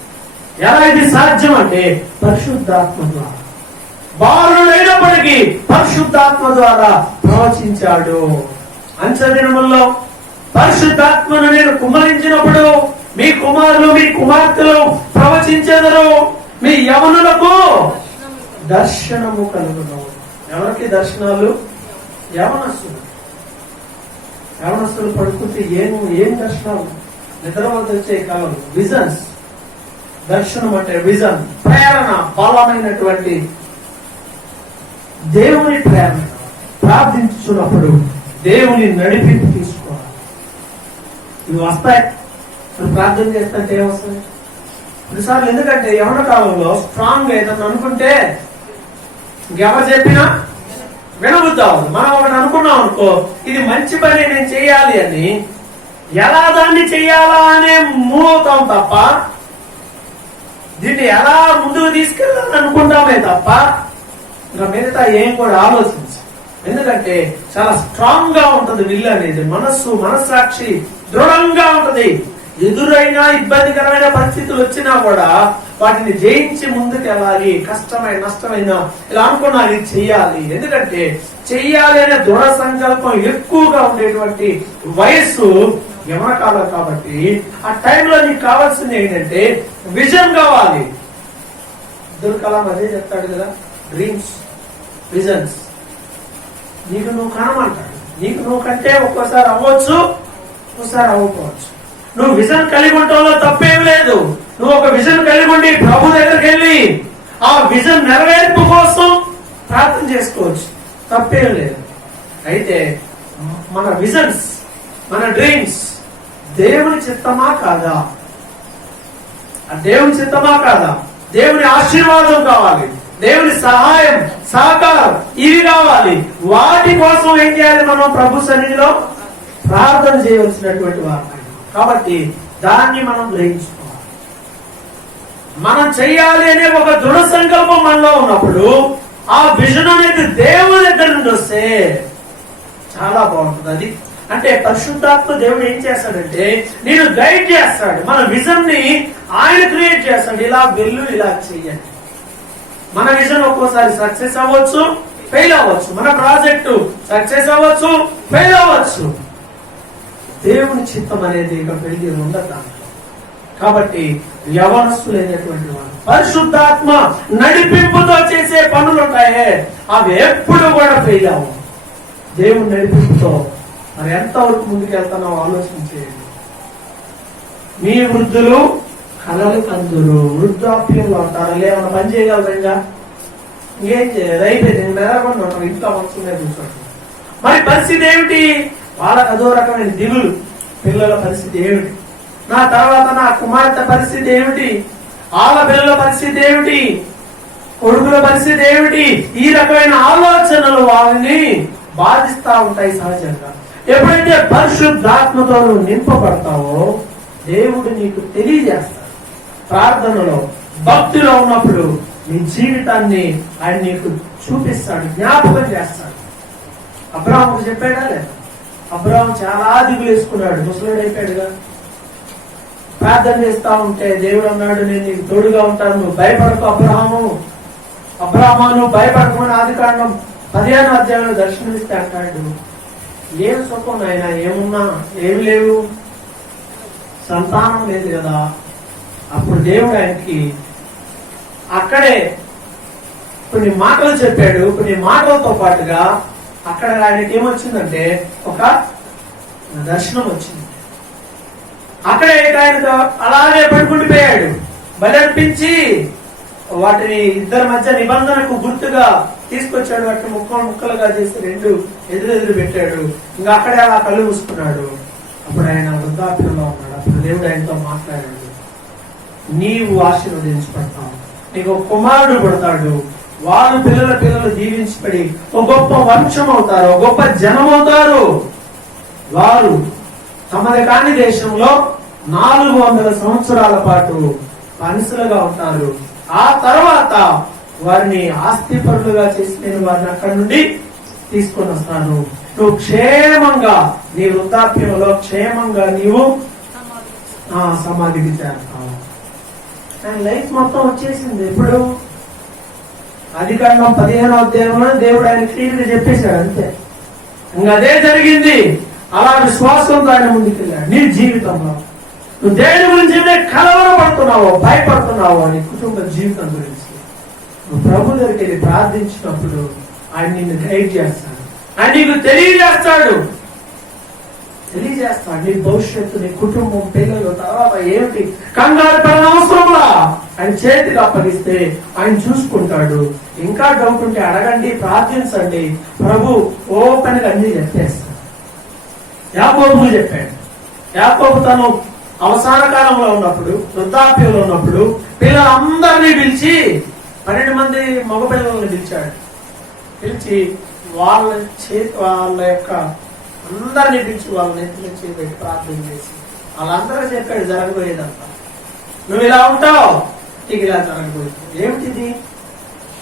ఎలా ఇది సాధ్యం అంటే పరిశుద్ధాత్మ ద్వారా. బాలుడైనప్పటికీ పరిశుద్ధాత్మ ద్వారా ప్రవచించాడు. అంచెదినముల్లో పరిశుద్ధాత్మను నేను కుమ్మరించినప్పుడు మీ కుమారులు మీ కుమార్తెలు ప్రవచించెదరు, మీ యవనులకు దర్శనము కలుగును. ఎవరికి దర్శనాలు? యవనస్తులు. యవనస్తులు పడుకుంటే ఏం దర్శనాలు? నిద్ర వచ్చే కాలం విజన్స్. దర్శనం అంటే విజన్, ప్రేరణ, బలమైనటువంటి దేవుని ప్రేరణ. ప్రార్థించున్నప్పుడు దేవుని నడిపింపు తీసుకోవాలి. ఇవి వస్తాయి. ప్రార్థన చేస్తుంటే ఏమొస్తాయి కొన్నిసార్లు? ఎందుకంటే యవన కాలంలో స్ట్రాంగ్ ఏదన్నా అనుకుంటే ఇంకెవరు చెప్పినా వినబుద్దావు. మనం ఒకటి అనుకున్నాం అనుకో, ఇది మంచి పని నేను చేయాలి అని, ఎలా దాన్ని చెయ్యాలా అనే మూవ్ అవుతాం తప్ప దీన్ని ఎలా ముందుకు తీసుకెళ్ళాలని అనుకుంటామే తప్ప ఇంకా మిగతా ఏం కూడా ఆలోచించు. ఎందుకంటే చాలా స్ట్రాంగ్ గా ఉంటది విల్ అనేది. మనస్సాక్షి దృఢంగా ఉంటది. ఎదురైనా ఇబ్బందికరమైన పరిస్థితులు వచ్చినా కూడా వాటిని జయించి ముందుకు వెళ్ళాలి. కష్టమైన నష్టమైన ఇలా అనుకున్నా ఇది చెయ్యాలి. ఎందుకంటే చెయ్యాలి అనే దృఢ సంకల్పం ఎక్కువగా ఉండేటువంటి వయస్సు యవన కాలం కాబట్టి ఆ టైంలో నీకు కావాల్సింది ఏంటంటే విజన్ కావాలి. అబ్దుల్ కలాం అదే చెప్తాడు కదా, డ్రీమ్స్, విజన్స్. నీకు నువ్వు కనమంటాడు. నీకు నువ్వు కంటే ఒక్కోసారి అవ్వచ్చు, ఒక్కోసారి అవ్వకపోవచ్చు. నువ్వు విజన్ కలిగి ఉండటంలో తప్పేం లేదు. నువ్వు ఒక విజన్ కలిగి ఉండి ప్రభు దగ్గరికి వెళ్ళి ఆ విజన్ నెరవేర్పు కోసం ప్రార్థన చేసుకోవచ్చు, తప్పేం లేదు. అయితే మన విజన్స్, మన డ్రీమ్స్ దేవుని చిత్తమా కాదా? ఆ దేవుని చిత్తమా కాదా? దేవుని ఆశీర్వాదం కావాలి, దేవుని సహాయం సహకారం ఇవి కావాలి. వాటి కోసం ఏం చేయాలి? మనం ప్రభు సన్నిధిలో ప్రార్థన చేయవలసినటువంటి వారు. కాబట్టి దాన్ని మనం గ్రహించుకోవాలి. మనం చెయ్యాలి అనే ఒక దృఢ సంకల్పం మనలో ఉన్నప్పుడు ఆ విజన్ అనేది దేవుని దగ్గర నుండి వస్తే చాలా బాగుంటుంది. అది అంటే పరిశుద్ధాత్మ దేవుడు ఏం చేస్తాడంటే నేను గైడ్ చేస్తాడు. మన విజన్ ని ఆయన క్రియేట్ చేస్తాడు. ఇలా వెళ్ళు, ఇలా చెయ్యండి. మన విజన్ ఒక్కోసారి సక్సెస్ అవ్వచ్చు, ఫెయిల్ అవ్వచ్చు. మన ప్రాజెక్టు సక్సెస్ అవ్వచ్చు, ఫెయిల్ అవ్వచ్చు. దేవుని చిత్తం అనేది ఇక పెళ్లి ఉండదు. కాబట్టి యవనస్తులైనటువంటి వారు పరిశుద్ధాత్మ నడిపింపుతో చేసే పనులు ఉంటాయే అవి ఎప్పుడు కూడా ఫెయిల్ అవ్వవు. దేవుని నడిపింపుతో మరి ఎంతవరకు ముందుకు వెళ్తున్నావు ఆలోచించేయండి. మీ వృద్ధులు కలలు కందురు, వృద్ధాప్యంలో ఉంటారు, లేవన్న పని చేయగలరంగా ఇంకేం చేయలేదు, అయిపోయింది నెలకొండ ఉంటారు, ఇంట్లో మంచమే కూర్చోండి. మరి పరిస్థితి ఏమిటి? వాళ్ళకి అదో రకమైన దిగులు. పిల్లల పరిస్థితి ఏమిటి, నా తర్వాత నా కుమార్తె పరిస్థితి ఏమిటి, వాళ్ళ పిల్లల పరిస్థితి ఏమిటి, కొడుకుల పరిస్థితి ఏమిటి, ఈ రకమైన ఆలోచనలు వాళ్ళని బాధిస్తా ఉంటాయి సహజంగా. ఎప్పుడైతే పరిశుద్ధాత్మతో నువ్వు నింపబడతావో దేవుడు నీకు తెలియజేస్తాడు. ప్రార్థనలో భక్తిలో ఉన్నప్పుడు నీ జీవితాన్ని ఆయన నీకు చూపిస్తాడు, జ్ఞాపకం చేస్తాడు. అబ్రాహాముకు చెప్పాడా లేదా? అబ్రాహాము చాలా దిగులు వేసుకున్నాడు, ముసలుడు అయిపోయాడుగా. ప్రార్థన చేస్తా ఉంటే దేవుడు అన్నాడు, నేను నీకు తోడుగా ఉంటాను, నువ్వు భయపడకు అబ్రాహాము, అబ్రాహాము నువ్వు భయపడకుండా ఆదికాండం 15వ అధ్యాయంలో దర్శనమిస్తే అంటాడు, ఏం సుఖం నాయన, ఏమున్నా ఏమి లేవు, సంతానం లేదు కదా. అప్పుడు దేవుడు ఆయనకి అక్కడే కొన్ని మాటలు చెప్పాడు. కొన్ని మాటలతో పాటుగా అక్కడ ఆయనకి ఏమొచ్చిందంటే ఒక దర్శనం వచ్చింది. అక్కడే ఆయనతో అలాగే పడుకుండిపోయాడు. బలర్పించి వాటిని ఇద్దరి మధ్య నిబంధనకు గుర్తుగా తీసుకొచ్చాడు. వాటిని ముక్కలు ముక్కలుగా చేసి 2 ఎదురెదురు పెట్టాడు. ఇంకా అక్కడే అలా కళ్ళు మూసుకున్నాడు. అప్పుడు ఆయన వృద్ధాప్యంలో ఉన్నాడు. అప్పుడు దేవుడు ఆయనతో మాట్లాడాడు, నీవు ఆశీర్వదించబడతావు, నీకు ఒక కుమారుడు పడతాడు, వారు పిల్లలు దీవించబడి ఒక గొప్ప వంశం అవుతారు, ఒక గొప్ప జనం అవుతారు. వారు తమది కాని దేశంలో 400 సంవత్సరాల పాటు బానిసలుగా ఉంటారు. ఆ తర్వాత వారిని ఆస్తిపరులుగా చేసి నేను వారిని అక్కడి నుండి తీసుకొని వస్తాను. నువ్వు క్షేమంగా నీ వృద్ధాప్యంలో క్షేమంగా నీవు సమాధికి చేస్తావు. ఆయన లైఫ్ మొత్తం వచ్చేసింది. ఎప్పుడు? ఆదికాండం 15వ అధ్యాయంలో దేవుడు ఆయన క్లియర్ గా చెప్పేశాడు, అంతే. ఇంకా అదే జరిగింది. అలా విశ్వాసంతో ఆయన ముందుకెళ్ళాడు. నీ జీవితంలో నువ్వు దేని గురించి అయితే కలవరపడుతున్నావో, భయపడుతున్నావో, నీ కుటుంబ జీవితం గురించి నువ్వు ప్రభు దగ్గరికి వెళ్ళి ప్రార్థించినప్పుడు ఆయన నిన్ను గైడ్ చేస్తాడు. ఆయన నీకు తెలియజేస్తాడు నీ భవిష్యత్తు, నీ కుటుంబం, పిల్లలు, తర్వాత ఏమిటి కంగారు పడిన అవసరంలా ఆయన చేతికి అప్పగిస్తే ఆయన చూసుకుంటాడు. ఇంకా డౌట్ ఉంటే అడగండి, ప్రార్థించండి, ప్రభు ఓపెన్ గా అన్ని చెప్పేస్తాడు. యాకోబు చెప్పాడు. యాకోబు తను అవసాన కాలంలో ఉన్నప్పుడు, వృద్ధాప్యంలో ఉన్నప్పుడు పిల్లలందరినీ పిలిచి 12 మంది మగ పిల్లలను పిలిచాడు. పిలిచి వాళ్ళ యొక్క అందరినీ పిలిచి వాళ్ళ నెత్తిలో చేపెట్టి ప్రార్థన చేసి వాళ్ళందరూ చెప్పాడు జరగబోయేదంతా. నువ్వు ఇలా ఉంటావు, నీకు ఇలా జరగబోయేది. ఏమిటిది?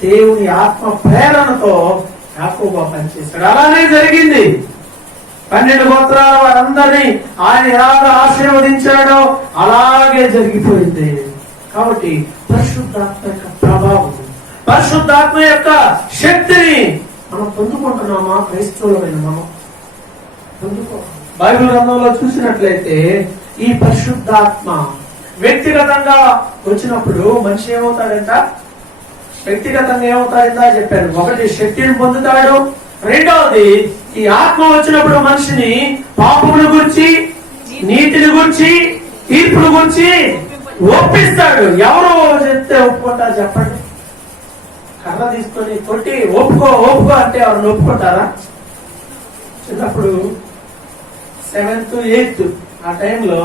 దేవుని ఆత్మ ప్రేరణతో యాకోబు పనిచేశాడు. అలానే జరిగింది. 12 గోత్రాల వారందరినీ ఆయన ఎలాగ ఆశీర్వదించాడో అలాగే జరిగిపోయింది. కాబట్టి పరిశుద్ధాత్మ యొక్క ప్రభావం, పరిశుద్ధాత్మ యొక్క శక్తిని మనం పొందుకుంటున్నామా? క్రైస్తవులమైన మనం బైబిల్ గ్రంథంలో చూసినట్లయితే ఈ పరిశుద్ధాత్మ వ్యక్తిగతంగా వచ్చినప్పుడు మనిషి ఏమవుతాడంట? వ్యక్తిగతంగా ఏమవుతాడంట చెప్పారు. ఒకటి శక్తిని పొందుతాడు, రెండవది ఈ ఆత్మ వచ్చినప్పుడు మనిషిని పాపమును గురించి, నీతిని గురించి, తీర్పును గురించి ఒప్పిస్తాడు. ఎవరు చెప్తే ఒప్పుకుంటారు చెప్పండి? కర్ర తీసుకొని కొట్టి ఒప్పుకో అంటే ఎవరిని ఒప్పుకుంటారా? చిన్నప్పుడు 7th 8th ఆ టైంలో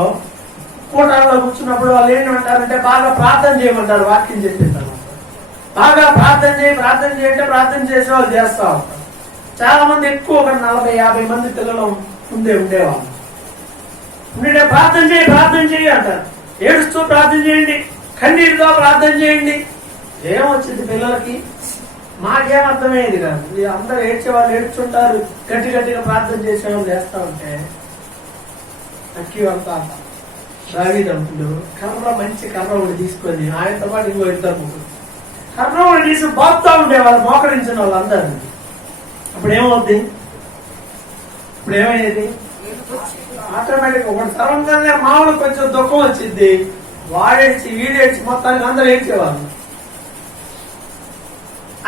కూటాల్లో కూర్చున్నప్పుడు వాళ్ళు ఏమంటారంటే బాగా ప్రార్థన చేయమంటారు. వాక్యం చెప్పిన తర్వాత బాగా ప్రార్థన చేయంటే ప్రార్థన చేసే వాళ్ళు చేస్తా ఉంటారు. చాలా మంది ఎక్కువ, ఒక 40-50 మంది పిల్లలు ముందే ఉండేవాళ్ళు. ఉండే ప్రార్థన చేయి అంటారు. ఏడుస్తూ ప్రార్థన చేయండి, కన్నీటితో ప్రార్థన చేయండి. ఏమొచ్చింది పిల్లలకి? మాకేం అర్థమయ్యేది కాదు. అందరూ ఏడ్చేవాళ్ళు ఏడ్చుంటారు, గట్టిగా ప్రార్థన చేసేవాళ్ళు చేస్తా ఉంటే అంతా దావీదంతుడు మంచి కర్ర ఒకటి తీసుకొని ఆయనతో పాటు ఇంకో 2 ముగ్గురు కర్ర ఒకటి తీసి బాగుతా ఉండేవాళ్ళు, మోకరించిన వాళ్ళందరినీ. అప్పుడు ఏమవుద్ది? ఇప్పుడు ఏమయ్యేది? ఆటోమేటిక్ ఒకటి సర్వంగానే మామూలు కొంచెం దుఃఖం వచ్చింది, వాడేడ్చి వీడేడ్చి మొత్తానికి అందరూ ఏడ్చేవాళ్ళు.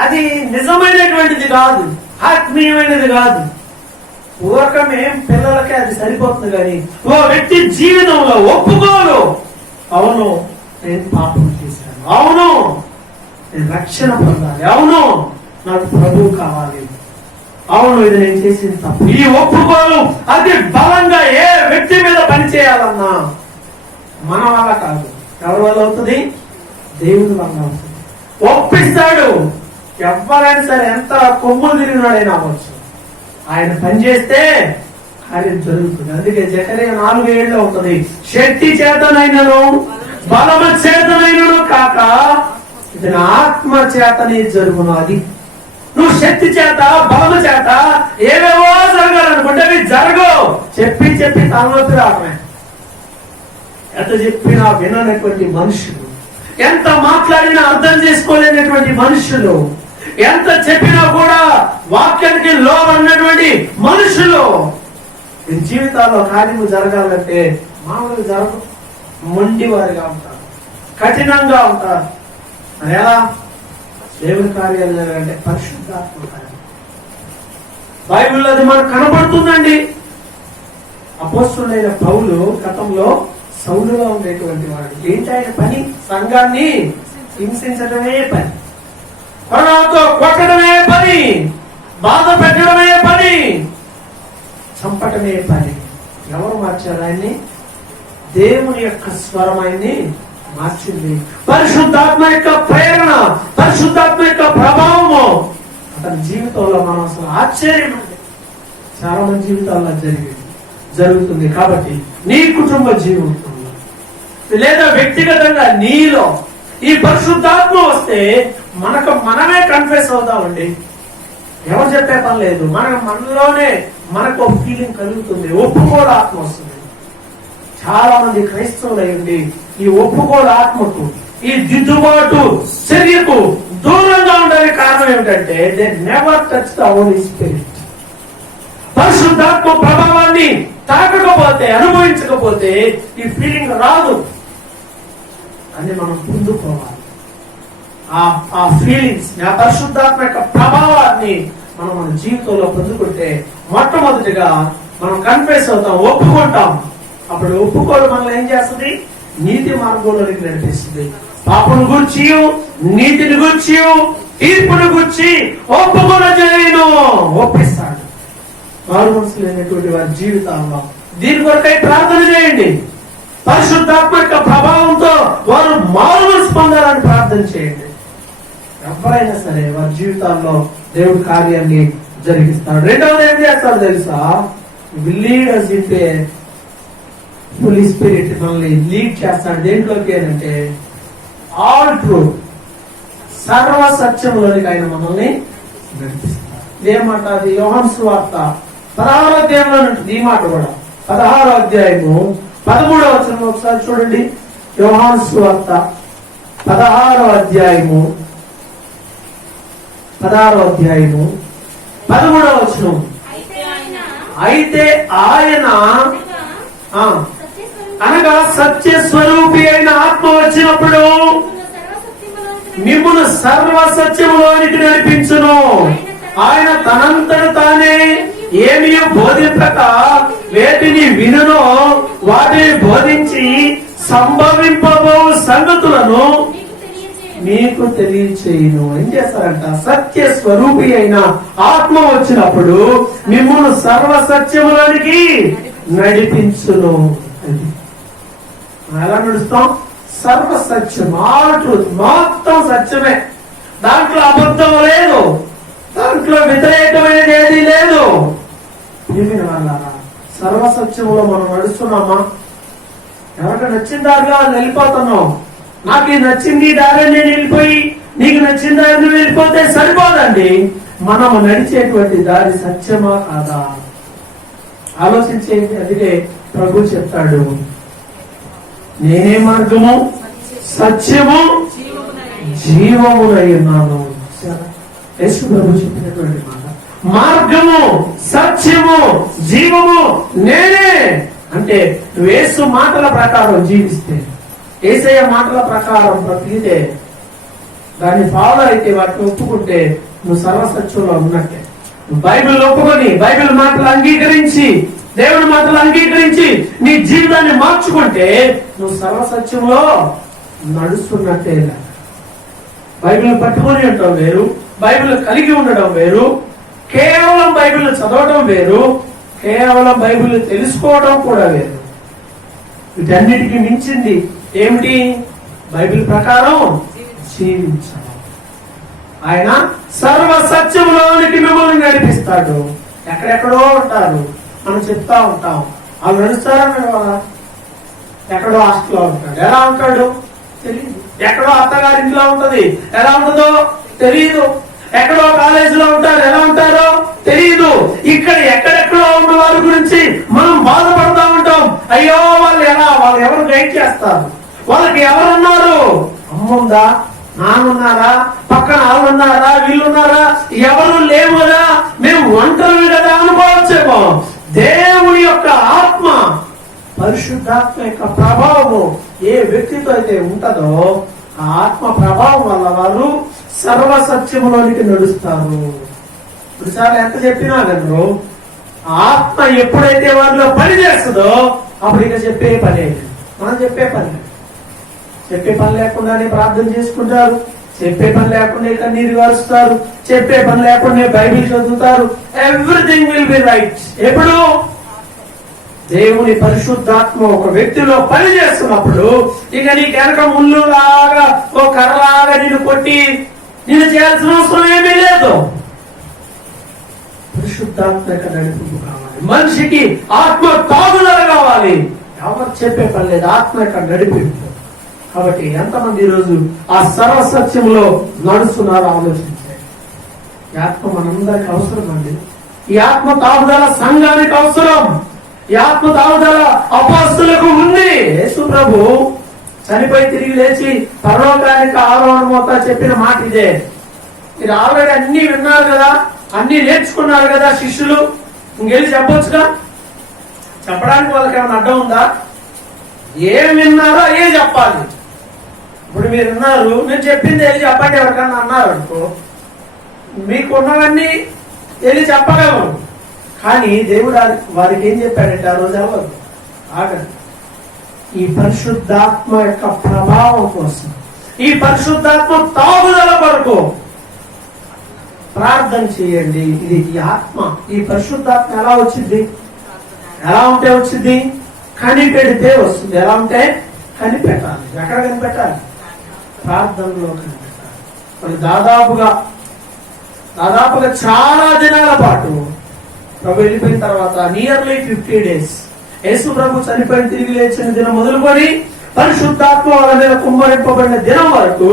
అది నిజమైనటువంటిది కాదు, ఆత్మీయమైనది కాదు. పూర్వకమేం పిల్లలకే అది సరిపోతుంది. కానీ ఓ వ్యక్తి జీవితంలో ఒప్పుకోలు, అవును నేను పాపం చేశాను, అవును నేను రక్షణ పొందాలి, అవును నాకు ప్రభువు కావాలి, అవును ఇది నేను చేసిన తప్పు. ఈ ఒప్పుకోలు అది బలంగా ఏ వ్యక్తి మీద పనిచేయాలన్నా మన వల్ల కాదు. ఎవరి వల్ల అవుతుంది? దేవుని వల్ల అవుతుంది. ఒప్పిస్తాడు. ఎవరైనా సరే ఎంత కొమ్ములు తిరిగినాడైనా అవ్వచ్చు, ఆయన పనిచేస్తే కార్యం జరుగుతుంది. అందుకే జకరియా 4:7 ఉంటుంది, శక్తి చేతనైనను బలము చేతనైనను కాక ఇది నా ఆత్మ చేతనే జరుగును. అది నువ్వు శక్తి చేత బలము చేత ఏవేవో జరగాలనుకుంటే అవి జరగవు. చెప్పి చెప్పి తలనొప్పి రావడమే. ఎంత చెప్పినా విననటువంటి మనుషులు, ఎంత మాట్లాడినా అర్థం చేసుకోలేనటువంటి మనుషులు, ఎంత చెప్పినా కూడా వాక్యానికి లోబడినటువంటి మనుషులు, ఈ జీవితాల్లో కార్యము జరగాలంటే మామూలుగా జరగదు. మొండి వారిగా ఉంటారు, కఠినంగా ఉంటారు. మరి ఎలా దేవుని కార్యాలు జరగాలంటే పరిశుద్ధాత్మ కార్యం. బైబిల్లో అది మనకు కనబడుతుందండి. అపోస్తులైన పౌలు గతంలో సౌలుగా ఉండేటువంటి వాడు. ఏంటి ఆయన పని? సంఘాన్ని హింసించడమే పని, కొరడాతో కొట్టడమే పని, బాధ పెట్టడమే పని, చంపటమే పని. ఎవరు మార్చారు ఆయన్ని? దేవుని యొక్క స్వరం ఆయన్ని మార్చింది. పరిశుద్ధాత్మ యొక్క ప్రేరణ, పరిశుద్ధాత్మ యొక్క ప్రభావము అతని జీవితంలో మనం అసలు ఆశ్చర్యం అండి. చాలా మంది జీవితాల్లో జరుగుతుంది. కాబట్టి నీ కుటుంబ జీవితంలో లేదా వ్యక్తిగతంగా నీలో ఈ పరిశుద్ధాత్మ వస్తే మనమే కన్ఫెస్ అవుతామండి. ఎవరు చెప్పే పని లేదు. మనలోనే మనకు ఒక ఫీలింగ్ కలుగుతుంది, ఒప్పుకోడు ఆత్మ వస్తుంది. చాలా మంది క్రైస్తవులు అయ్యండి ఈ ఒప్పుకోడు ఆత్మకు, ఈ దిద్దుబాటు చర్యకు దూరంగా ఉండడానికి కారణం ఏమిటంటే they never touch the Holy Spirit. పరిశుద్ధాత్మ ప్రభావాన్ని తాకకపోతే, అనుభవించకపోతే ఈ ఫీలింగ్ రాదు. అని మనం పొందుకోవాలి. ఆ ఫీలింగ్స్, ఆ పరిశుద్ధాత్మ యొక్క ప్రభావాన్ని మనం మన జీవితంలో పొందుకుంటే మొట్టమొదటిగా మనం కన్ఫెస్ అవుతాం, ఒప్పుకుంటాం. అప్పుడు ఒప్పుకోవడం మనల్ని ఏం చేస్తుంది? నీతి మార్గంలోనికి నడిపిస్తుంది. పాపను గురించి, నీతిని గురించి, తీర్పును గురించి ఒప్పుకొని చేయను ఒప్పిస్తాడు. మారు మనసు లేనటువంటి వారి జీవితాల్లో దీని కొరకై ప్రార్థన చేయండి. పరిశుద్ధాత్మ యొక్క ప్రభావంతో వారు మారు మనసు పొందాలని ప్రార్థన చేయండి. ఎవరైనా సరే వారి జీవితాల్లో దేవుడి కార్యాన్ని జరిగిస్తాడు. రెండవది ఏం చేస్తాడు తెలుసా? Lead us in a Holy Spirit. మనల్ని లీడ్ చేస్తాడు దేంట్లోకి అంటే ఆల్ ట్రూత్, సర్వ సత్యంలోనికి ఆయన మనల్ని నడిపిస్తాడు. ఇదేమాట? అది యోహాను సువార్త 16వ అధ్యాయంలో ఉంటుంది ఈ మాట కూడా. 16వ అధ్యాయము 13వ వచనం ఒకసారి చూడండి. యోహాను సువార్త 16వ అధ్యాయము 13వ వచనం. అయితే ఆయన అనగా సత్య స్వరూపి అయిన ఆత్మ వచ్చినప్పుడు మిమ్మును సర్వ సత్యములోనికి నడిపించును. ఆయన తనంతట తానే ఏమి బోధింపక వేటిని వినునో వాటిని బోధించి సంభవింపబో సంగతులను మీకు తెలియచేయును. ఏం చేస్తారంట? సత్య స్వరూపి అయిన ఆత్మ వచ్చినప్పుడు మిమ్మల్ని సర్వ సత్యములోనికి నడిపించును. ఎలా నడుస్తాం? సర్వ సత్యం, ఆల్ ట్రూత్, మొత్తం సత్యమే. దాంట్లో అబద్ధం లేదు, దాంట్లో వ్యతిరేకమైనది ఏది లేదు. సర్వ సత్యంలో మనం నడుస్తున్నామా? ఎవరికి నచ్చిన దారిగా వెళ్ళిపోతున్నాం. నాకు ఇది నచ్చింది దారి నేను వెళ్ళిపోయి నీకు నచ్చిన దారి నువ్వు వెళ్ళిపోతే సరిపోదండి. మనం నడిచేటువంటి దారి సత్యమా కాదా ఆలోచించేది. అందుకే ప్రభు చెప్తాడు, నేనే మార్గము సత్యము జీవమునై ఉన్నాను. యేసు ప్రభు చెప్పినటువంటి మాట, మార్గము సత్యము జీవము నేనే. అంటే నువ్వు యేసు మాటల ప్రకారం జీవిస్తే, యేసయ్య మాటల ప్రకారం బ్రతికితే, దాన్ని ఫాలో అయితే, వాటిని ఒప్పుకుంటే నువ్వు సర్వసత్యంలో ఉన్నట్టే. నువ్వు బైబిల్ ఒప్పుకొని, బైబిల్ మాటలు అంగీకరించి, దేవుడి మాటలు అంగీకరించి నీ జీవితాన్ని మార్చుకుంటే నువ్వు సర్వసత్యంలో నడుస్తున్నట్టే లెక్క. బైబిల్ పట్టుకొని ఉండటం వేరు, బైబిల్ కలిగి ఉండడం వేరు, కేవలం బైబిల్ చదవడం వేరు, కేవలం బైబిల్ తెలుసుకోవడం కూడా వేరు. వీటన్నిటికీ మించింది ఏమిటి? బైబిల్ ప్రకారం జీవించడం. ఆయన సర్వ సత్యంలోనికి మిమ్మల్ని నడిపిస్తాడు. ఎక్కడెక్కడో ఉంటారు, మనం చెప్తా ఉంటాం, వాళ్ళు నడుస్తారన్నాడు కదా. ఎక్కడో హాస్టల్లో ఉంటాడు, ఎలా ఉంటాడు తెలియదు. ఎక్కడో అత్తగారింట్లో ఉంటది, ఎలా ఉంటుందో తెలియదు. ఎక్కడో కాలేజీలో ఉంటారు, ఎలా ఉంటారో తెలియదు. ఇక్కడ ఎక్కడెక్కడో ఉన్న వారి గురించి మనం బాధపడతా ఉంటాం. అయ్యో వాళ్ళు ఎవరు గైడ్ చేస్తారు, వాళ్ళకి ఎవరున్నారు? అమ్ముందా, నానున్నారా, పక్కన వాళ్ళున్నారా, వీళ్ళున్నారా? ఎవరు లేవు కదా, మేము ఒంటరి కదా అనుకోవచ్చేమో. దేవుని యొక్క ఆత్మ, పరిశుద్ధాత్మ యొక్క ప్రభావము ఏ వ్యక్తితో అయితే ఉంటుందో ఆ ఆత్మ ప్రభావం వల్ల వారు సర్వసత్యములోనికి నడుస్తారు. ఇప్పుడుసార్లు ఎంత చెప్పినా గనరు ఆత్మ ఎప్పుడైతే వారిలో పని చేస్తుందో అప్పుడు ఇక చెప్పే పని. మనం చెప్పే పని లేకుండానే ప్రార్థన చేసుకుంటారు, చెప్పే పని లేకుండా కన్నీరు గారుస్తారు, చెప్పే పని లేకుండా బైబిల్ చదువుతారు. Everything will be right. ఎప్పుడు దేవుని పరిశుద్ధాత్మ ఒక వ్యక్తిలో పని చేస్తున్నప్పుడు ఇక నీకు వెనక ముళ్ళు లాగా ఓ కర్రలాగా నిన్ను కొట్టి నిన్ను చేయాల్సిన అవసరం ఏమీ లేదు. పరిశుద్ధాత్మ యొక్క నడిపింపు కావాలి. మనిషికి ఆత్మ తాగుదల కావాలి. ఎవరు చెప్పే పని లేదు, ఆత్మ యొక్క నడిపింపు. కాబట్టి ఎంతమంది ఈరోజు ఆ సర్వసత్యంలో నడుస్తున్నారో ఆలోచించారు. ఈ ఆత్మ మనందరికి అవసరం అండి. ఈ ఆత్మ తాగుదల సంఘానికి అవసరం. ఈ ఆత్మ తాగుదల అపోస్తులకు ఉంది. యేసు ప్రభు చనిపోయి తిరిగి లేచి పరలోకానికి ఆరోహణమవుతా చెప్పిన మాట ఇదే. మీరు ఆల్రెడీ అన్ని విన్నారు కదా, అన్ని నేర్చుకున్నారు కదా శిష్యులు. ఇంకెళ్ళి చెప్పొచ్చుగా. చెప్పడానికి వాళ్ళకి ఏమైనా అడ్డం ఉందా? ఏం విన్నారో అయ్యే చెప్పాలి. ఇప్పుడు మీరు విన్నారు, నేను చెప్పింది వెళ్ళి చెప్పండి ఎవరికన్నా అన్నారు అనుకో, మీకున్నవన్నీ వెళ్ళి చెప్పగలరు. కానీ దేవుడు వారికి ఏం చెప్పాడంటే ఆ రోజు ఎవరు ఆగండి. ఈ పరిశుద్ధాత్మ యొక్క ప్రభావం కోసం, ఈ పరిశుద్ధాత్మ తాగుదల కొరకు ప్రార్థన చేయండి. ఇది ఈ ఆత్మ, ఈ పరిశుద్ధాత్మ ఎలా వచ్చింది? ఎలా ఉంటే వచ్చింది? కనిపెడితే వస్తుంది. ఎలా ఉంటే కనిపెట్టాలి. ఎక్కడ కనిపెట్టాలి? ప్రార్థనలో కనిపెట్టాలి. మరి దాదాపుగా చాలా దినాల పాటు ప్రభు వెళ్ళిపోయిన తర్వాత నియర్లీ 50 days యేసు ప్రభు చనిపోయిన తిరిగి లేచిన దినం మొదలుకొని పరిశుద్ధాత్మ వాళ్ళ మీద కుమ్మరింపబడిన దినం వరకు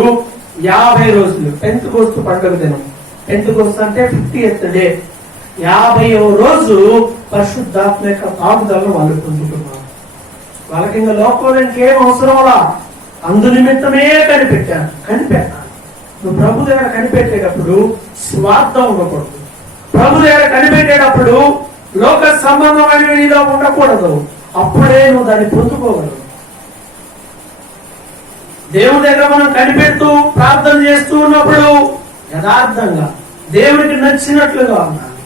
50 రోజులు పెంతెకోస్తు పండుగ దినం. పెంతెకోస్తు అంటే 50th day. 50వ రోజు పరిశుద్ధాత్మ యొక్క తాగుదలను వాళ్ళు పొందుతున్నారు. వాళ్ళకి ఇంకా లోకంలో ఇంకేం అవసరంలా అందు నిమిత్తమే కనిపెట్టాలి. నువ్వు ప్రభు దగ్గర కనిపెట్టేటప్పుడు స్వార్థం ఉండకూడదు. ప్రభు దగ్గర కనిపెట్టేటప్పుడు లోక సంబంధమైన నీలో ఉండకూడదు. అప్పుడే నువ్వు దాన్ని పొందుకోగలవు. దేవుడి దగ్గర మనం కనిపెడుతూ ప్రార్థన చేస్తూ ఉన్నప్పుడు యథార్థంగా దేవుడికి నచ్చినట్లుగా ఉండాలి.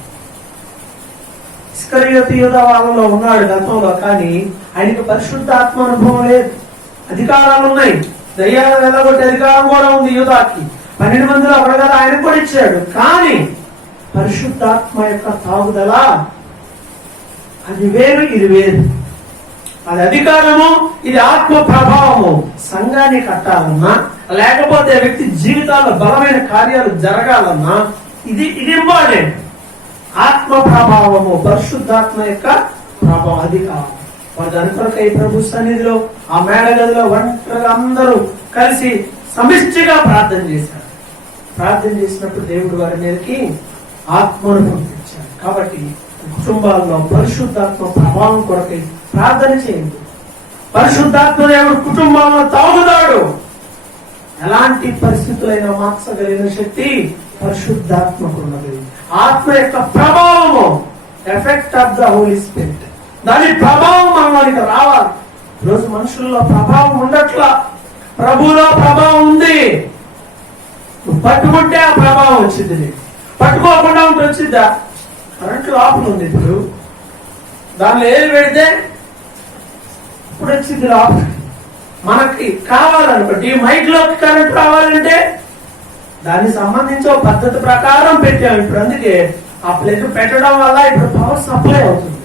ఇస్కరియోతు యూదా వాళ్ళలో ఉన్నాడు గతంలో, కానీ ఆయనకి పరిశుద్ధాత్మ అనుభవం లేదు. అధికారాలు ఉన్నాయి, దయ్యాలు వెళ్ళగొట్టే అధికారం కూడా ఉంది యూదాకి. 12 మందిలో ఒకడు కదా ఆయన కూడా ఇచ్చాడు. కానీ పరిశుద్ధాత్మ యొక్క తాగుదల అది వేరు, ఇది వేరు. అది అధికారము, ఇది ఆత్మ ప్రభావము. సంఘాన్ని కట్టాలన్నా లేకపోతే వ్యక్తి జీవితాల్లో బలమైన కార్యాలు జరగాలన్నా ఇది ఇంపార్టెంట్. ఆత్మ ప్రభావము, పరిశుద్ధాత్మ యొక్క ప్రభావం, అధికారం. వారు దాని కొరకై ప్రభు సన్నిధిలో ఆ మేడ గదిలో ఒంటరిగా అందరూ కలిసి సమిష్టిగా ప్రార్థన చేశారు. ప్రార్థన చేసినప్పుడు దేవుడు వారి మీదకి ఆత్మను పంపించాడు. కాబట్టి కుటుంబాల్లో పరిశుద్ధాత్మ ప్రభావం కొరకై ప్రార్థన చేయండి. పరిశుద్ధాత్మ దేవుడు కుటుంబంలో తాగుతాడు. ఎలాంటి పరిస్థితులైనా మార్చగలిగిన శక్తి పరిశుద్ధాత్మకు ఉన్నది. ఆత్మ యొక్క ప్రభావము, effect of the Holy Spirit, దాని ప్రభావం మనలోనికి రావాలి. ఈరోజు మనుషుల్లో ప్రభావం ఉండట్లా, ప్రభువులో ప్రభావం ఉంది. నువ్వు పట్టుకుంటే ఆ ప్రభావం వచ్చింది, నీకు పట్టుకోకుండా ఉంటే వచ్చిద్దా? కరెంటు లోపల ఉంది, ఇప్పుడు దానిలో ఏది పెడితే ఇప్పుడు వచ్చింది లోపల. మనకి కావాలనుకోండి, ఈ మైక్ లోకి కరెంట్ రావాలంటే దానికి సంబంధించి ఒక పద్ధతి ప్రకారం పెట్టాము. ఇప్పుడు అందుకే ఆ ప్లగ్ పెట్టడం వల్ల ఇప్పుడు పవర్ సప్లై అవుతుంది.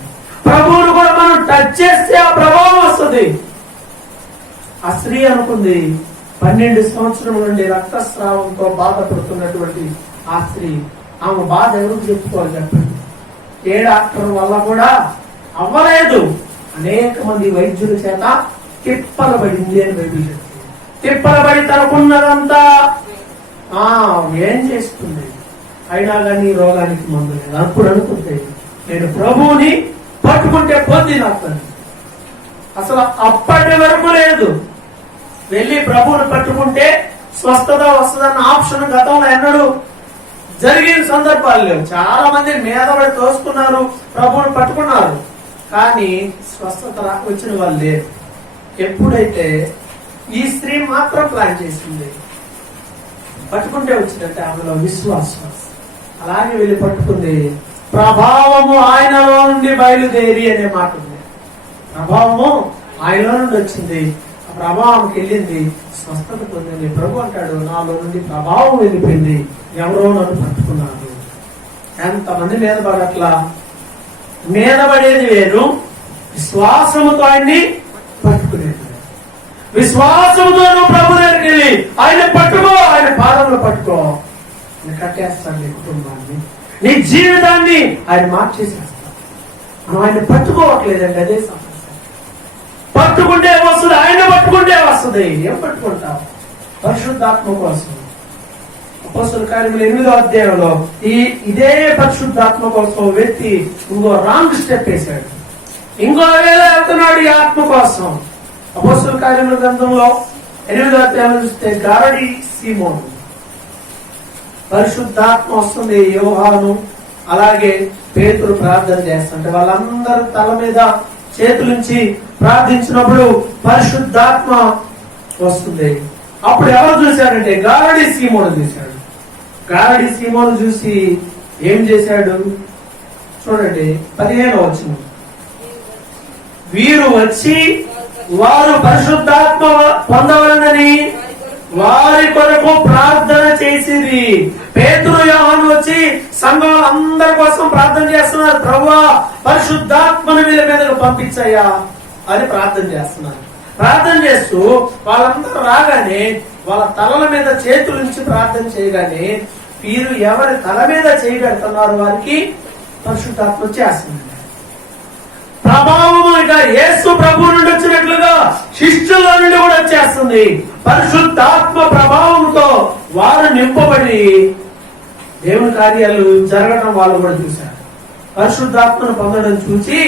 ప్రభువును కూడా మనం టచ్ చేస్తే ఆ ప్రభావం వస్తుంది. ఆ స్త్రీ అనుకుంది, 12 సంవత్సరం నుండి రక్తస్రావంతో బాధపడుతున్నటువంటి ఆ స్త్రీ, ఆమె బాధ ఎవరికి చెప్పుకోవాలి చెప్పండి? ఏ డాక్టర్ వల్ల కూడా అవ్వలేదు. అనేక మంది వైద్యుల చేత తిప్పలబడింది అని బైబిల్ చెప్తుంది. తిప్పలబడి తనకున్నదంతా ఏం చేస్తుంది, అయినా కానీ రోగానికి మందు లేదు. అప్పుడు అనుకుంటే నేను ప్రభువుని పట్టుకుంటే పొంది నాకు అసలు అప్పటి వరకు లేదు. వెళ్ళి ప్రభువుని పట్టుకుంటే స్వస్థత వస్తుందన్న ఆప్షన్ గతంలో ఎన్నడూ జరిగిన సందర్భాలు లేవు. చాలా మంది మీదపడి తోసుకున్నారు, ప్రభువుని పట్టుకున్నారు, కానీ స్వస్థత వచ్చిన వాళ్ళు లేరు. ఎప్పుడైతే ఈ స్త్రీ మాత్రం ప్లాన్ చేసింది, పట్టుకుంటే వచ్చిందంటే ఆమెలో విశ్వాసం. అలాగే వెళ్ళి పట్టుకుంది. ప్రభావము ఆయనలో నుండి బయలుదేరి అనే మాట ఉంది. ప్రభావము ఆయనలో నుండి వచ్చింది, ఆ ప్రభావంకి వెళ్ళింది, స్వస్థత పొందింది. ప్రభు అంటాడు, నాలో నుండి ప్రభావం వెళ్ళిపోయింది, ఎవరో నన్ను పట్టుకున్నారు. ఎంతమంది మీద పడట్లా? మీద పడేది వేరు, విశ్వాసముతో ఆయన్ని పట్టుకునేది. విశ్వాసముతో నువ్వు ప్రభు దగ్గరికి వెళ్ళి ఆయన పట్టుకో, ఆయన పాదంలో పట్టుకో, ఆయన కట్టేస్తాడు నీ కుటుంబాన్ని, నీ జీవితాన్ని ఆయన మార్చేసేస్తాడు. మనం ఆయన పట్టుకోవట్లేదండి, అదే సమస్య. పట్టుకుంటే వస్తుంది, ఆయన పట్టుకుంటే వస్తుంది. ఏం పట్టుకుంటావు? పరిశుద్ధాత్మ కోసం. అపోస్తలుల కార్యములు 8వ అధ్యాయంలో ఇదే పరిశుద్ధాత్మ కోసం వ్యక్తి ఇంకో రాంగ్ స్టెప్ వేశాడు, ఇంకో వేళ వెళ్తున్నాడు ఈ ఆత్మ కోసం. అపోస్తలుల కార్యముల గ్రంథంలో 8వ అధ్యాయంలో చూస్తే గారడి సీమోను, పరిశుద్ధాత్మ వస్తుంది, యోహాను అలాగే పేతురు ప్రార్థన చేస్తుంటే వాళ్ళందరూ తల మీద చేతులుంచి ప్రార్థించినప్పుడు పరిశుద్ధాత్మ వస్తుంది. అప్పుడు ఎవరు చూశాడంటే గారడి సీమోను చూశాడు. గారడి సీమోను చూసి ఏం చేశాడు చూడండి, 15వ వచనం. వీరు వచ్చి వారు పరిశుద్ధాత్మ పొందవలనని వారి కొరకు ప్రార్థన చేసిరి. పేతురు యోహాను వచ్చి సంఘం అందరి కోసం ప్రార్థన చేస్తున్నారు. ప్రభువా పరిశుద్ధాత్మను వీళ్ళ మీదకు పంపించయ్యా అని ప్రార్థన చేస్తున్నారు. ప్రార్థన చేస్తూ వాళ్ళందరూ రాగానే వాళ్ళ తలల మీద చేతులుంచి ప్రార్థన చేయగానే వీరు ఎవరి తల మీద చేయి పెడుతున్నారు వారికి పరిశుద్ధాత్మ వచ్చేస్తుంది. ప్రభావం ఇక యేసు ప్రభు నుండి వచ్చినట్లుగా శిష్యుల నుండి కూడా వచ్చేస్తుంది. పరిశుద్ధాత్మ ప్రభావంతో వారు నింపబడి దేవుని కార్యాలు జరగడం వాళ్ళు కూడా చూశారు. పరిశుద్ధాత్మను పొందడం చూసి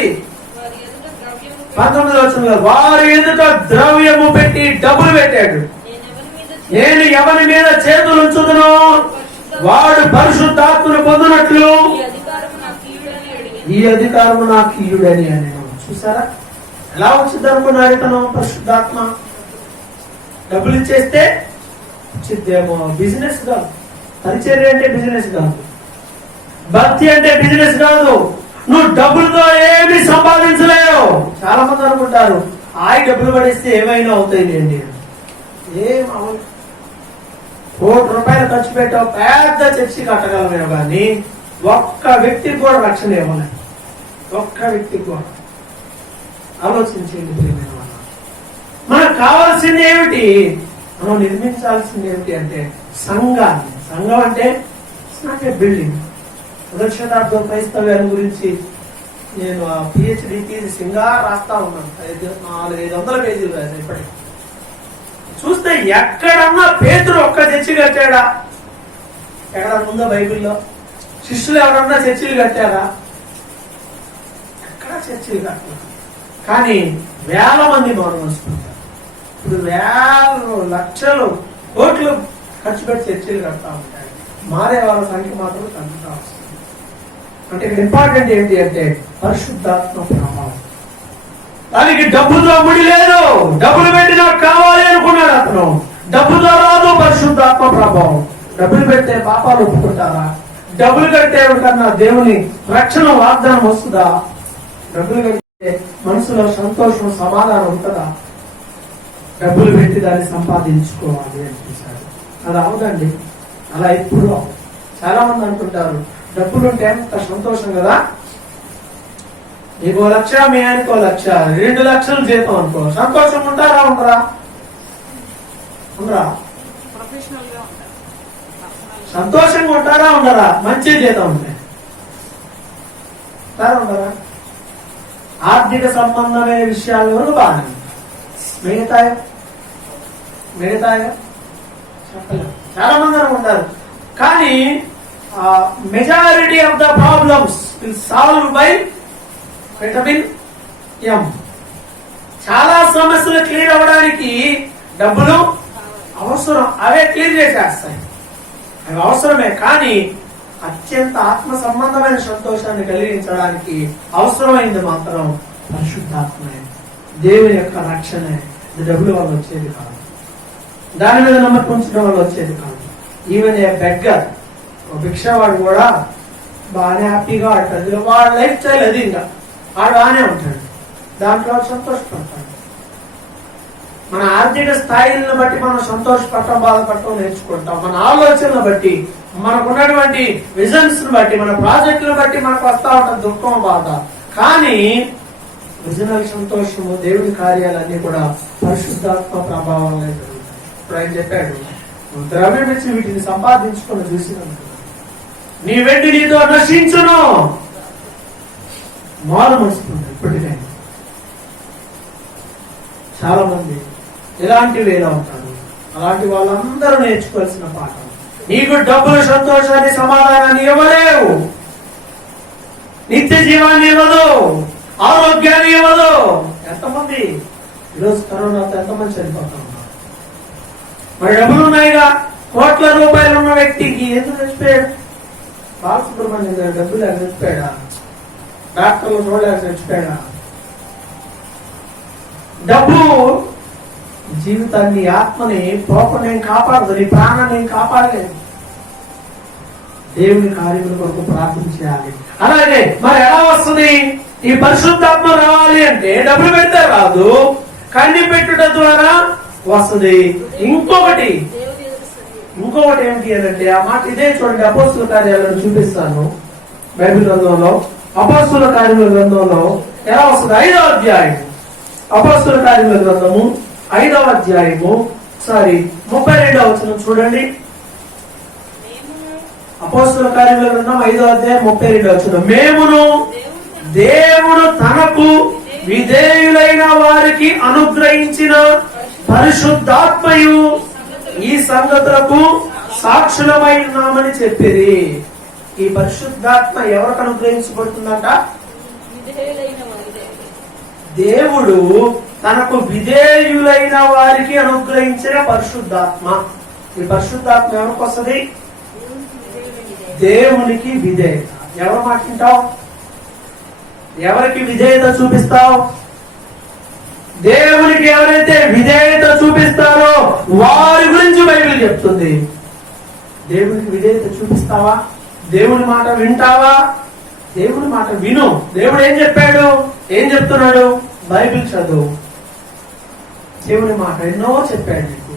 19వ వచనంలో వారి ఎదుట ద్రవ్యము పెట్టి డబ్బులు పెట్టాడు. నేను ఎవరి మీద చేతులు ఉంచుదునో వాడు పరిశుద్ధాత్మను పొందినట్లు ఈ అధికారము నాకు ఇయుడని అని. చూసారా ఎలా వచ్చింది అనుకున్నారు ఇతను? పరిశుద్ధాత్మ డబ్బులు ఇచ్చేస్తే వచ్చిద్దేమో. బిజినెస్ కాదు, పరిచర్య అంటే బిజినెస్ కాదు, భక్తి అంటే బిజినెస్ కాదు. నువ్వు డబ్బులతో ఏమి సంపాదించలేవు. చాలా మంది అనుకుంటారు డబ్బులు పడిస్తే ఏమైనా అవుతాయి అండి. ఏం అవ్వదు. ₹1 ఖర్చు పెట్టావు, పెద్ద చర్చి కట్టగలమేమో కానీ ఒక్క వ్యక్తికి కూడా రక్షణ ఇవ్వలేదు. ఒక్క వ్యక్తికి కూడా. ఆలోచించండి. మనకు కావాల్సింది ఏమిటి? మనం నిర్మించాల్సింది ఏమిటి అంటే సంఘాన్ని. సంఘం అంటే బిల్డింగ్. సురక్షితార్థం క్రైస్తవ్యాన్ని గురించి నేను PhD థీసిస్ ఇంకా రాస్తా ఉన్నాను. 400-500 పేజీలు రాశాను ఇప్పటికి. చూస్తే ఎక్కడన్నా పేతురు ఒక్క చర్చి కట్టాడా? ఎక్కడ ఉందో బైబిల్లో? శిష్యులు ఎవరన్నా చర్చిలు కట్టారా? ఎక్కడ చర్చిలు కట్టారు. కానీ వేల మంది మౌనం వస్తుంటారు. ఇప్పుడు వేల లక్షలు కోట్లు ఖర్చు పెట్టి చర్చిలు కడతా ఉంటాయి. మారే వాళ్ళ సంఖ్య మాత్రం తగ్గుతా వస్తుంది. అంటే ఇక్కడ ఇంపార్టెంట్ ఏంటి అంటే పరిశుద్ధాత్మ ప్రభావం. దానికి డబ్బుతో ముడి లేదు. డబ్బులు పెట్టి నాకు కావాలి అనుకున్నాడు అతను. డబ్బుతో రాదు పరిశుద్ధాత్మ ప్రభావం. డబ్బులు పెడితే పాపాలు ఒప్పుకుంటారా? డబ్బులు కడితే కన్నా దేవుని రక్షణ వాగ్దానం వస్తుందా? డబ్బులు కడితే మనసులో సంతోషం సమాధానం ఉంటుందా? డబ్బులు పెట్టి దాన్ని సంపాదించుకోవాలి అనిపిస్తాడు. అది అవదండి, అలా ఎప్పుడు చాలా మంది అనుకుంటారు డబ్బులు ఉంటే ఎంత సంతోషం కదా, నీకు 1 లక్ష, మీ ఆయనకు 1 లక్ష, 2 లక్షలు జీతం అనుకో, సంతోషం ఉంటారా ఉండరా? ఉండరా? సంతోషంగా ఉంటారా ఉండరా? మంచి జీతం ఉంటాయి ఉండరా? ఆర్థిక సంబంధమైన విషయాల్లో బాగా మిగతాయో చెప్పలేము. చాలా మంది అనుకుంటారు, కానీ majority of the problems will solve by vitamin M. చాలా సమస్యలు క్లియర్ అవ్వడానికి డబ్బులు అవసరం, అవే క్లియర్ చేసేస్తాయి, అవి అవసరమే. కానీ అత్యంత ఆత్మ సంబంధమైన సంతోషాన్ని కలిగించడానికి అవసరమైంది మాత్రం పరిశుద్ధాత్మే, దేవుని యొక్క రక్షణే. ఇది డబ్బుల వల్ల వచ్చేది కాదు, దాని మీద నమ్మకం ఉంచడం వల్ల వచ్చేది కాదు. ఈవెన్ ఏ బెగ్గర్, భిక్షవాడు కూడా బాగానే హ్యాపీగా ఆడతాడు, వాడు లైఫ్ స్టైల్ అది, ఇంకా వాడు బాగానే ఉంటాడు, దాంట్లో సంతోషపడతాడు. మన ఆర్థిక స్థాయిలను బట్టి మనం సంతోషపడటం, బాధపడటం నేర్చుకుంటాం. మన ఆలోచనలు బట్టి, మనకున్నటువంటి విజన్స్ ని బట్టి, మన ప్రాజెక్టులను బట్టి మనకు వస్తా ఉంటుంది దుఃఖం, బాధ. కానీ విజనల్ సంతోషము, దేవుని కార్యాలన్నీ కూడా పరిశుద్ధాత్మ ప్రభావాలనే జరుగుతాయి. ఇప్పుడు ఆయన చెప్పాడు, ద్రవ్యం ఇచ్చి వీటిని సంపాదించుకొని చూసినందుకు నీ వెండి నీతో నశించును. మారు మనసుకుంది ఇప్పటికైనా. చాలా మంది ఎలాంటి వేలా ఉంటారు, అలాంటి వాళ్ళందరూ నేర్చుకోవాల్సిన పాఠం. నీకు డబ్బులు సంతోషాన్ని, సమాధానాన్ని ఇవ్వలేవు, నిత్య జీవాన్ని ఇవ్వదు, ఆరోగ్యాన్ని ఇవ్వదు. ఎంతమంది ఈరోజు కరోనాతో ఎంతమంది చనిపోతా ఉన్నారు? మరి డబ్బులు ఉన్నాయిగా, కోట్ల రూపాయలు ఉన్న వ్యక్తికి ఎందుకు చచ్చిపోయాడు? బాలసుబ్రహ్మణ్యం గారు డబ్బులు లేక చచ్చిపోయాడా? డాక్టర్లు చూడలేక చచ్చిపోయాడా? డబ్బు జీవితాన్ని, ఆత్మని, పోపని కాపాడదు, నీ ప్రాణాన్ని కాపాడలేదు. దేవుని కార్యముల కొరకు ప్రార్థన చేయాలి. అలాగే మరి ఎలా వస్తుంది? ఈ పరిశుద్ధాత్మ రావాలి అంటే డబ్బులు పెడితే రాదు, కన్ని పెట్టుట ద్వారా వస్తుంది. ఇంకొకటి ఏమిటి అంటే, ఆ మాట ఇదే చూడండి, అపోస్తుల కార్యాలను చూపిస్తాను బైబిల్ గ్రంథంలో. అపోస్తుల కార్యముల గ్రంథంలో ఎలా వస్తుంది? 5వ అధ్యాయం, అపోస్తుల కార్యముల గ్రంథము 5వ అధ్యాయము 32వ వచనం చూడండి. అపోస్తుల కార్యముల గ్రంథం 5వ అధ్యాయం 32వ వచనం. మేమును దేవుడు తనకు విధేయులైన వారికి అనుగ్రహించిన పరిశుద్ధాత్మయు ఈ సంగతులకు సాక్షులమై ఉన్నామని చెప్పిరి. ఈ పరిశుద్ధాత్మ ఎవరికి అనుగ్రహించబడుతుందంట? దేవుడు తనకు విధేయులైన వారికి అనుగ్రహించిన పరిశుద్ధాత్మ. ఈ పరిశుద్ధాత్మ ఎవరికి వస్తుంది? దేవునికి విధేయత. ఎవరు మాట్లాడతావు? ఎవరికి విధేయత చూపిస్తావు? దేవునికి ఎవరైతే విధేయత చూపిస్తారో వారి గురించి బైబిల్ చెప్తుంది. దేవునికి విధేయత చూపిస్తావా? దేవుని మాట వింటావా? దేవుని మాట విను. దేవుడు ఏం చెప్పాడు, ఏం చెప్తున్నాడు? బైబిల్ చదువు. దేవుని మాట ఎన్నో చెప్పాడు నీకు,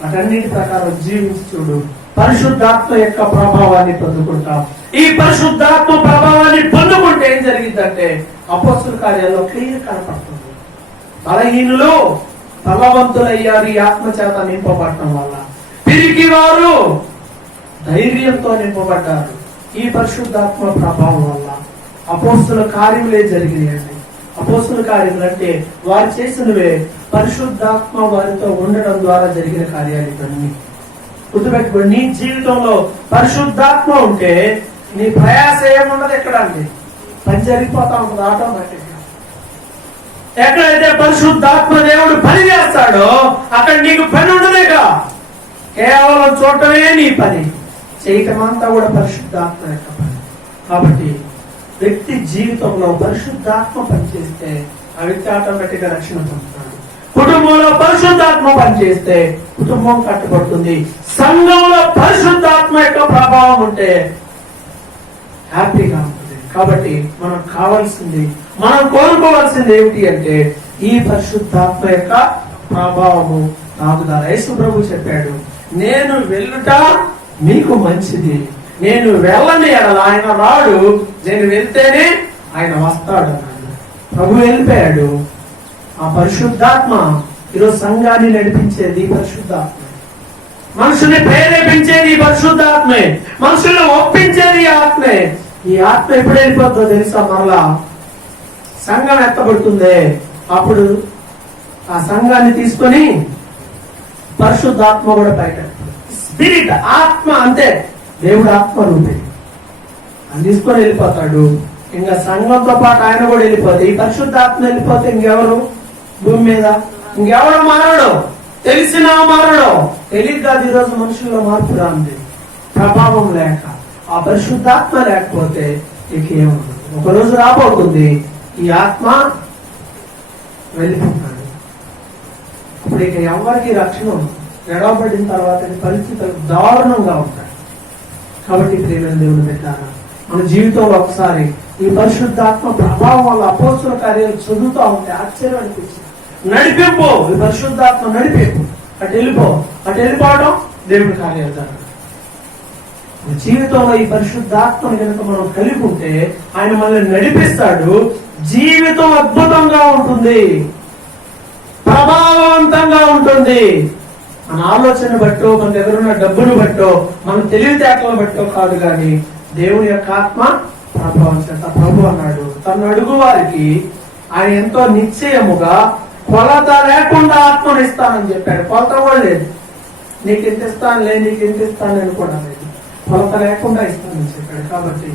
వాటన్నిటి ప్రకారం జీవించి చూడు. పరిశుద్ధాత్మ యొక్క ప్రభావాన్ని పొందుకుంటాం. ఈ పరిశుద్ధాత్మ ప్రభావాన్ని పొందుకుంటే ఏం జరిగిందంటే, అపోస్తుల కార్యాల్లో క్లియర్ కనపడుతుంది. బలహీనులు బలవంతులయ్యారు ఈ ఆత్మ చేత నింపబడటం వల్ల. పిరికి వారు ధైర్యంతో నింపబడ్డారు ఈ పరిశుద్ధాత్మ ప్రభావం వల్ల. అపోస్తుల కార్యములే జరిగినాయండి. అపోస్తుల కార్యములు అంటే వారు చేసినవే, పరిశుద్ధాత్మ వారితో ఉండడం ద్వారా జరిగిన కార్యాలు ఇవన్నీ. గుర్తుపెట్టుకోండి, నీ జీవితంలో పరిశుద్ధాత్మ ఉంటే నీ ప్రయాస ఏముండదు. ఎక్కడ అండి పని జరిగిపోతా ఉంటుంది ఆటోమేటిక్ గా. ఎక్కడైతే పరిశుద్ధాత్మ దేవుడు పని చేస్తాడో అక్కడ నీకు పని ఉండదేగా. కేవలం చూడటమే నీ పని, చేయటం అంతా కూడా పరిశుద్ధాత్మ యొక్క పని. కాబట్టి వ్యక్తి జీవితంలో పరిశుద్ధాత్మ పనిచేస్తే ఆ వ్యక్తి ఆటోమేటిక్ గా రక్షణ పొందుతాడు. కుటుంబంలో పరిశుద్ధాత్మ పనిచేస్తే కుటుంబం కట్టబడుతుంది. సంఘంలో పరిశుద్ధాత్మ యొక్క ప్రభావం ఉంటే హ్యాపీగా ఉంటుంది. కాబట్టి మనం కావాల్సింది, మనం కోరుకోవాల్సింది ఏమిటి అంటే ఈ పరిశుద్ధాత్మ యొక్క ప్రభావము తాగుదల. యేసు ప్రభు చెప్పాడు, నేను వెళ్ళుట మీకు మంచిది, నేను వెళ్ళని ఎడల ఆయన రాడు, నేను వెళ్తేనే ఆయన వస్తాడు అన్నాడు. ప్రభు వెళ్ళిపోయాడు. ఆ పరిశుద్ధాత్మ ఈరోజు సంఘాన్ని నడిపించేది పరిశుద్ధాత్మ, మనుషుల్ని ప్రేరేపించేది పరిశుద్ధాత్మే, మనుషుల్ని ఒప్పించేది ఆత్మే. ఈ ఆత్మ ఎప్పుడు వెళ్ళిపోతుందో తెలుసా? మరలా సంఘం ఎత్తబడుతుంది. అప్పుడు ఆ సంఘాన్ని తీసుకొని పరిశుద్ధాత్మ కూడా బయట, స్పిరిట్ ఆత్మ అంతే, దేవుడు ఆత్మ రూపే, అని తీసుకొని వెళ్ళిపోతాడు. ఇంకా సంఘంతో పాటు ఆయన కూడా వెళ్ళిపోతే, ఈ పరిశుద్ధాత్మ వెళ్ళిపోతే ఇంకెవరు భూమి మీద? ఇంకెవరు మారడు, తెలిసినా మారడు. తెలియదు కాదు, ఈరోజు మనుషుల్లో మార్పు రాంది, ప్రభావం లేక. ఆ పరిశుద్ధాత్మ లేకపోతే ఇంకేముంది? ఒకరోజు రాబోతుంది, ఈ ఆత్మ వెళ్ళిపోతాడు. ఇప్పుడు ఇక ఎవరికి రక్షణ ఉంది. ఎడవబడిన తర్వాత పరిస్థితులు దారుణంగా ఉంటాయి. కాబట్టి ప్రియమైన దేవుని పెట్టారా, మన జీవితంలో ఒకసారి ఈ పరిశుద్ధాత్మ ప్రభావం వల్ల అపోస్తుల కార్యాలు చదువుతూ ఉంటే ఆశ్చర్యం అనిపించింది. నడిపింపు, ఈ పరిశుద్ధాత్మ నడిపింపు, అటు వెళ్ళిపోవడం దేవుని కార్యాలు జరగదు. జీవితంలో ఈ పరిశుద్ధాత్మను కనుక మనం కలిగి ఉంటే ఆయన మనల్ని నడిపిస్తాడు. జీవితం అద్భుతంగా ఉంటుంది, ప్రభావవంతంగా ఉంటుంది. మన ఆలోచన బట్టో, మన దగ్గర ఉన్న డబ్బును బట్టో, మన తెలివితేటలను బట్టో కాదు, కానీ దేవుని యొక్క ఆత్మ ప్రభావం చేత. ప్రభు అన్నాడు, తను అడుగు వారికి ఆయన ఎంతో నిశ్చయముగా కొలత లేకుండా ఆత్మను ఇస్తానని చెప్పాడు. కొలత కూడా లేదు, నీకు ఎంత ఇస్తానులే, నీకు ఎంత ఇస్తానని కూడా లేదు, కొలత లేకుండా ఇస్తానని చెప్పాడు. కాబట్టి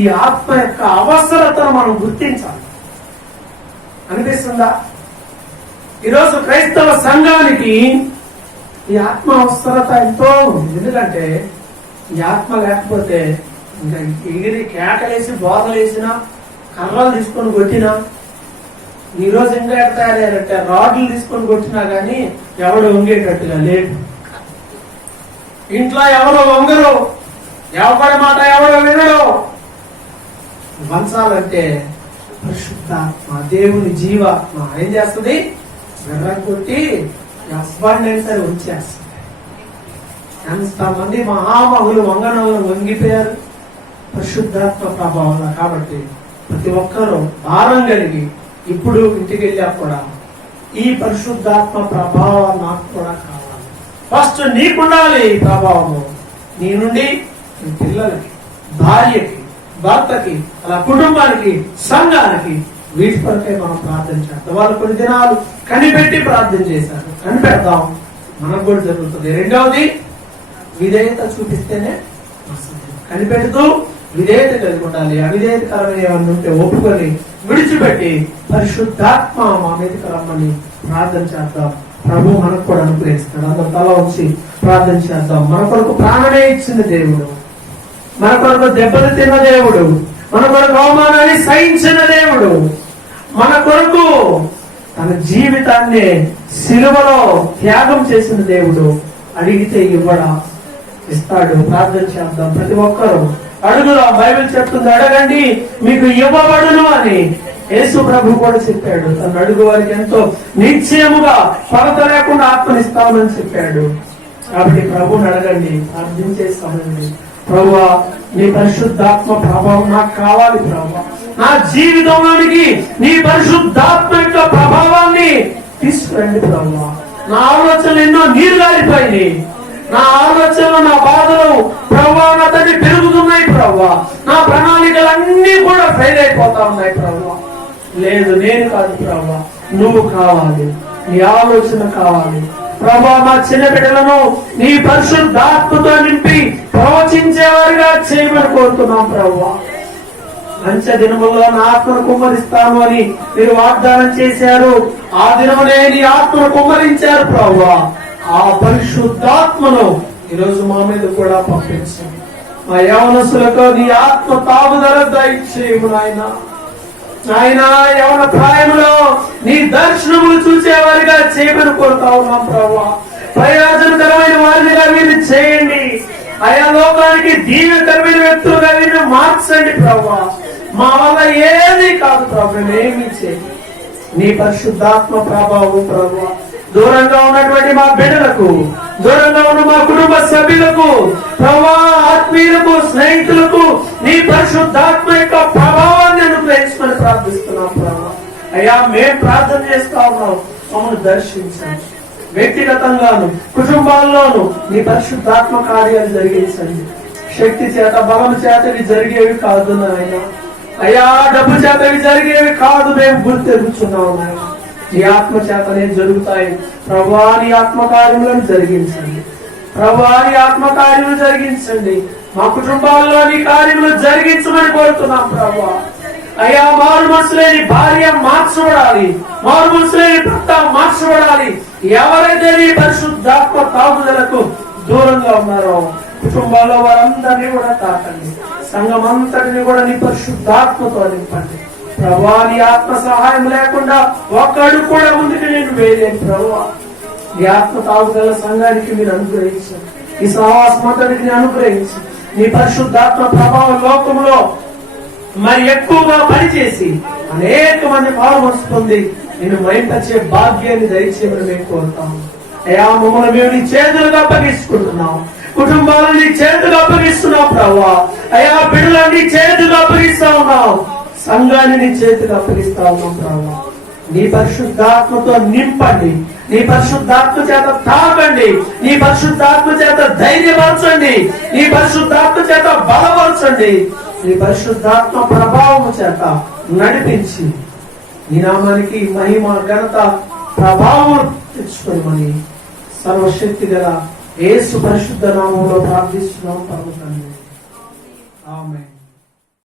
ఈ ఆత్మ యొక్క అవసరతను మనం గుర్తించాలి. అనిపిస్తుందా? ఈరోజు క్రైస్తవ సంఘానికి ఈ ఆత్మ అవసరత ఎంతో ఉంది. ఎందుకంటే ఈ ఆత్మ లేకపోతే ఇంకా ఎగిరి కేకలేసి బోధలేసినా, కర్రలు తీసుకొని కొట్టినా, ఈ రోజు ఇంకా ఎడతారంటే రాడ్లు తీసుకొని కొట్టినా గానీ ఎవడు వంగేటట్టుగా లేడు. ఇంట్లో ఎవరు వంగరు, ఎవరి మాట ఎవరు వినడు. వంచాలంటే పరిశుద్ధాత్మ, దేవుని జీవాత్మ ఏం చేస్తుంది? వెర్ర కొట్టి హస్బెండ్ అయిన సరే వచ్చేస్తుంది. ఎంతమంది మహామహులు వంగనలను వంగిపోయారు పరిశుద్ధాత్మ ప్రభావం. కాబట్టి ప్రతి ఒక్కరూ భారం కలిగి ఇప్పుడు ఇంటికి వెళ్ళా కూడా ఈ పరిశుద్ధాత్మ ప్రభావం నాకు కూడా కావాలి. ఫస్ట్ నీకుండాలి ఈ ప్రభావము, నీ నుండి నీ పిల్లలకి, భార్యకి, భర్తకి, అలా కుటుంబానికి, సంఘానికి, వీటి కొరకే మనం ప్రార్థన చేస్తాం. వాళ్ళు కొన్ని దినాలు కనిపెట్టి ప్రార్థన చేశారు, కనిపెడతాం, మనకు కూడా జరుగుతుంది. రెండవది విధేయత చూపిస్తేనే కనిపెడుతూ విధేయత కలిగి ఉండాలి. అవిధేయతకరమైన ఏమన్నా ఉంటే ఒప్పుకొని విడిచిపెట్టి పరిశుద్ధాత్మ మా మీదకి రమ్మని ప్రార్థన చేద్దాం. ప్రభు మనకు కూడా అనుగ్రహిస్తాడు. అందరూ తల ఉంచి ప్రార్థన చేద్దాం. మన కొరకు ప్రాణమే ఇచ్చిన దేవుడు, మన కొరకు దెబ్బలు తిన్న దేవుడు, మన కొరకు అవమానాన్ని సహించిన దేవుడు, మన కొరకు తన జీవితాన్ని సిలువలో త్యాగం చేసిన దేవుడు. అడిగితే ఇస్తాడు. ప్రార్థన చేద్దాం. ప్రతి ఒక్కరూ అడుగులో బైబిల్ చెప్తుంది, అడగండి మీకు ఇవ్వబడును అని. యేసు ప్రభు కూడా చెప్పాడు, తను అడుగు వారికి ఎంతో నిశ్చయముగా కొరత లేకుండా ఆత్మనిస్తామని చెప్పాడు. కాబట్టి ప్రభుని అడగండి, ప్రార్థించే సమయండి. ప్రభువా, నీ పరిశుద్ధాత్మ ప్రభావం నాకు కావాలి. ప్రభువా, నా జీవితంలోనికి నీ పరిశుద్ధాత్మ యొక్క ప్రభావాన్ని తీసుకురండి. ప్రభువా, నా ఆలోచనలు ఎన్నో నీరు గారిపోయినాయి, నా ఆలోచనలు, నా బాధలు ప్రభువా నా తండ్రి పెరుగుతున్నాయి. ప్రభువా, నా ప్రణాళికలన్నీ కూడా ఫెయిల్ అయిపోతా ఉన్నాయి. ప్రభువా, లేదు నేను కాదు ప్రభువా, నువ్వు కావాలి, నీ ఆలోచన కావాలి. ప్రభువా, మా చిన్న బిడ్డలను నీ పరిశుద్ధాత్మతో నింపి ప్రవచించేవారిగా చేయమని కోరుతున్నాం. ప్రభువా, అంచె దినముల్లో నా ఆత్మను కుమ్మరిస్తాను అని మీరు వాగ్దానం చేశారు. ఆ దినమునే నీ ఆత్మను కుమ్మరించారు. ప్రభువా, ఆ పరిశుద్ధాత్మను ఈరోజు మా మీద కూడా పంపించండి. మా యవనసులకు నీ ఆత్మ తాగుదల దయచేయము నాయనా. నాయనా, యవన ప్రాయంలో నీ దర్శనములు చూసేవారిగా చేయమని కోరుతా ఉన్నాం. ప్రభువా, ప్రయోజనకరమైన వారిగా మీరు చేయండి. ఆయా లోకానికి దీవెకరమైన వ్యక్తులుగా మీరు మార్చండి. ప్రభువా, మా వల్ల ఏది కాదు ప్రభు, ఏమి చేయండి. నీ పరిశుద్ధాత్మ ప్రభావం ప్రభువా దూరంగా ఉన్నటువంటి మా బిడ్డలకు, దూరంగా ఉన్న మా కుటుంబ సభ్యులకు, ప్రభా ఆత్మీయులకు, స్నేహితులకు నీ పరిశుద్ధాత్మ యొక్క ప్రభావాన్ని అనుగ్రహించమని ప్రార్థిస్తున్నాం ప్రభా. అయ్యా మేము ప్రార్థన చేస్తా ఉన్నాం, మమ్మల్ని దర్శించండి. వ్యక్తిగతంగాను కుటుంబాల్లోనూ నీ పరిశుద్ధాత్మ కార్యాలు జరిగించండి. శక్తి చేత బలం చేత ఇవి జరిగేవి కాదు నాయన. అయ్యా డబ్బు చేత ఇవి జరిగేవి కాదు, మేము గుర్తెరుగుతున్నాం నాయన. నీ ఆత్మ చేతనే జరుగుతాయి. ప్రభువా నీ ఆత్మ కార్యములను జరిగించండి. ప్రభువా నీ ఆత్మ కార్యములు జరిగించండి. మా కుటుంబాల్లో నీ కార్యములు జరిగించమని కోరుతున్నాం ప్రభువా. అయ్యా మారు మనసు లేని భార్య మార్చబడాలి, మారు మనసు లేని భర్త మార్చబడాలి. ఎవరైతే నీ పరిశుద్ధాత్మ తాగుదలకు దూరంగా ఉన్నారో కుటుంబాల్లో వారందరినీ కూడా తాకండి. సంఘం అంతటిని కూడా నీ పరిశుద్ధాత్మతో నింపండి ప్రభువా. నీ ఆత్మ సహాయం లేకుండా ఒక్కడు కూడా ముందుకు నేను వేయలేను ప్రభువా. నీ ఆత్మ తాగుదల సంఘానికి మీరు అనుగ్రహించండి. ఈ సహవాసమంతటికి అనుగ్రహించి నీ పరిశుద్ధాత్మ ప్రభావం లోకంలో మరి ఎక్కువగా పనిచేసి అనేక మంది పాల్గొని పొంది నేను మైంపరిచే భాగ్యాన్ని దయచేయమని మేము కోరుతాము. అయ్యా మమ్మల్ని మేము నీ చేతులుగా అప్పగిస్తున్నాం, కుటుంబాలను నీ చేతులుగా అప్పగిస్తున్నాం ప్రభువా. అయ్యా బిడ్డలను నీ చేతులుగా అప్పగిస్తా ఉన్నాం, సంఘాన్ని నీ చేతులుగా అప్పగిస్తా ఉన్నాం ప్రభువా. నీ పరిశుద్ధాత్మతో నింపండి, నీ పరిశుద్ధాత్మ చేత తాకండి, నీ పరిశుద్ధాత్మ చేత ధైర్యపరచండి, నీ పరిశుద్ధాత్మ చేత బలపరచండి, నీ పరిశుద్ధాత్మ ప్రభావము చేత నడిపించి నీ నామానికి మహిమ ఘనత ప్రభావం తెచ్చుకోమని సర్వశక్తి గల యేసు పరిశుద్ధ నామంలో ప్రార్థిస్తున్నాం పరమ తండ్రి. ఆమేన్.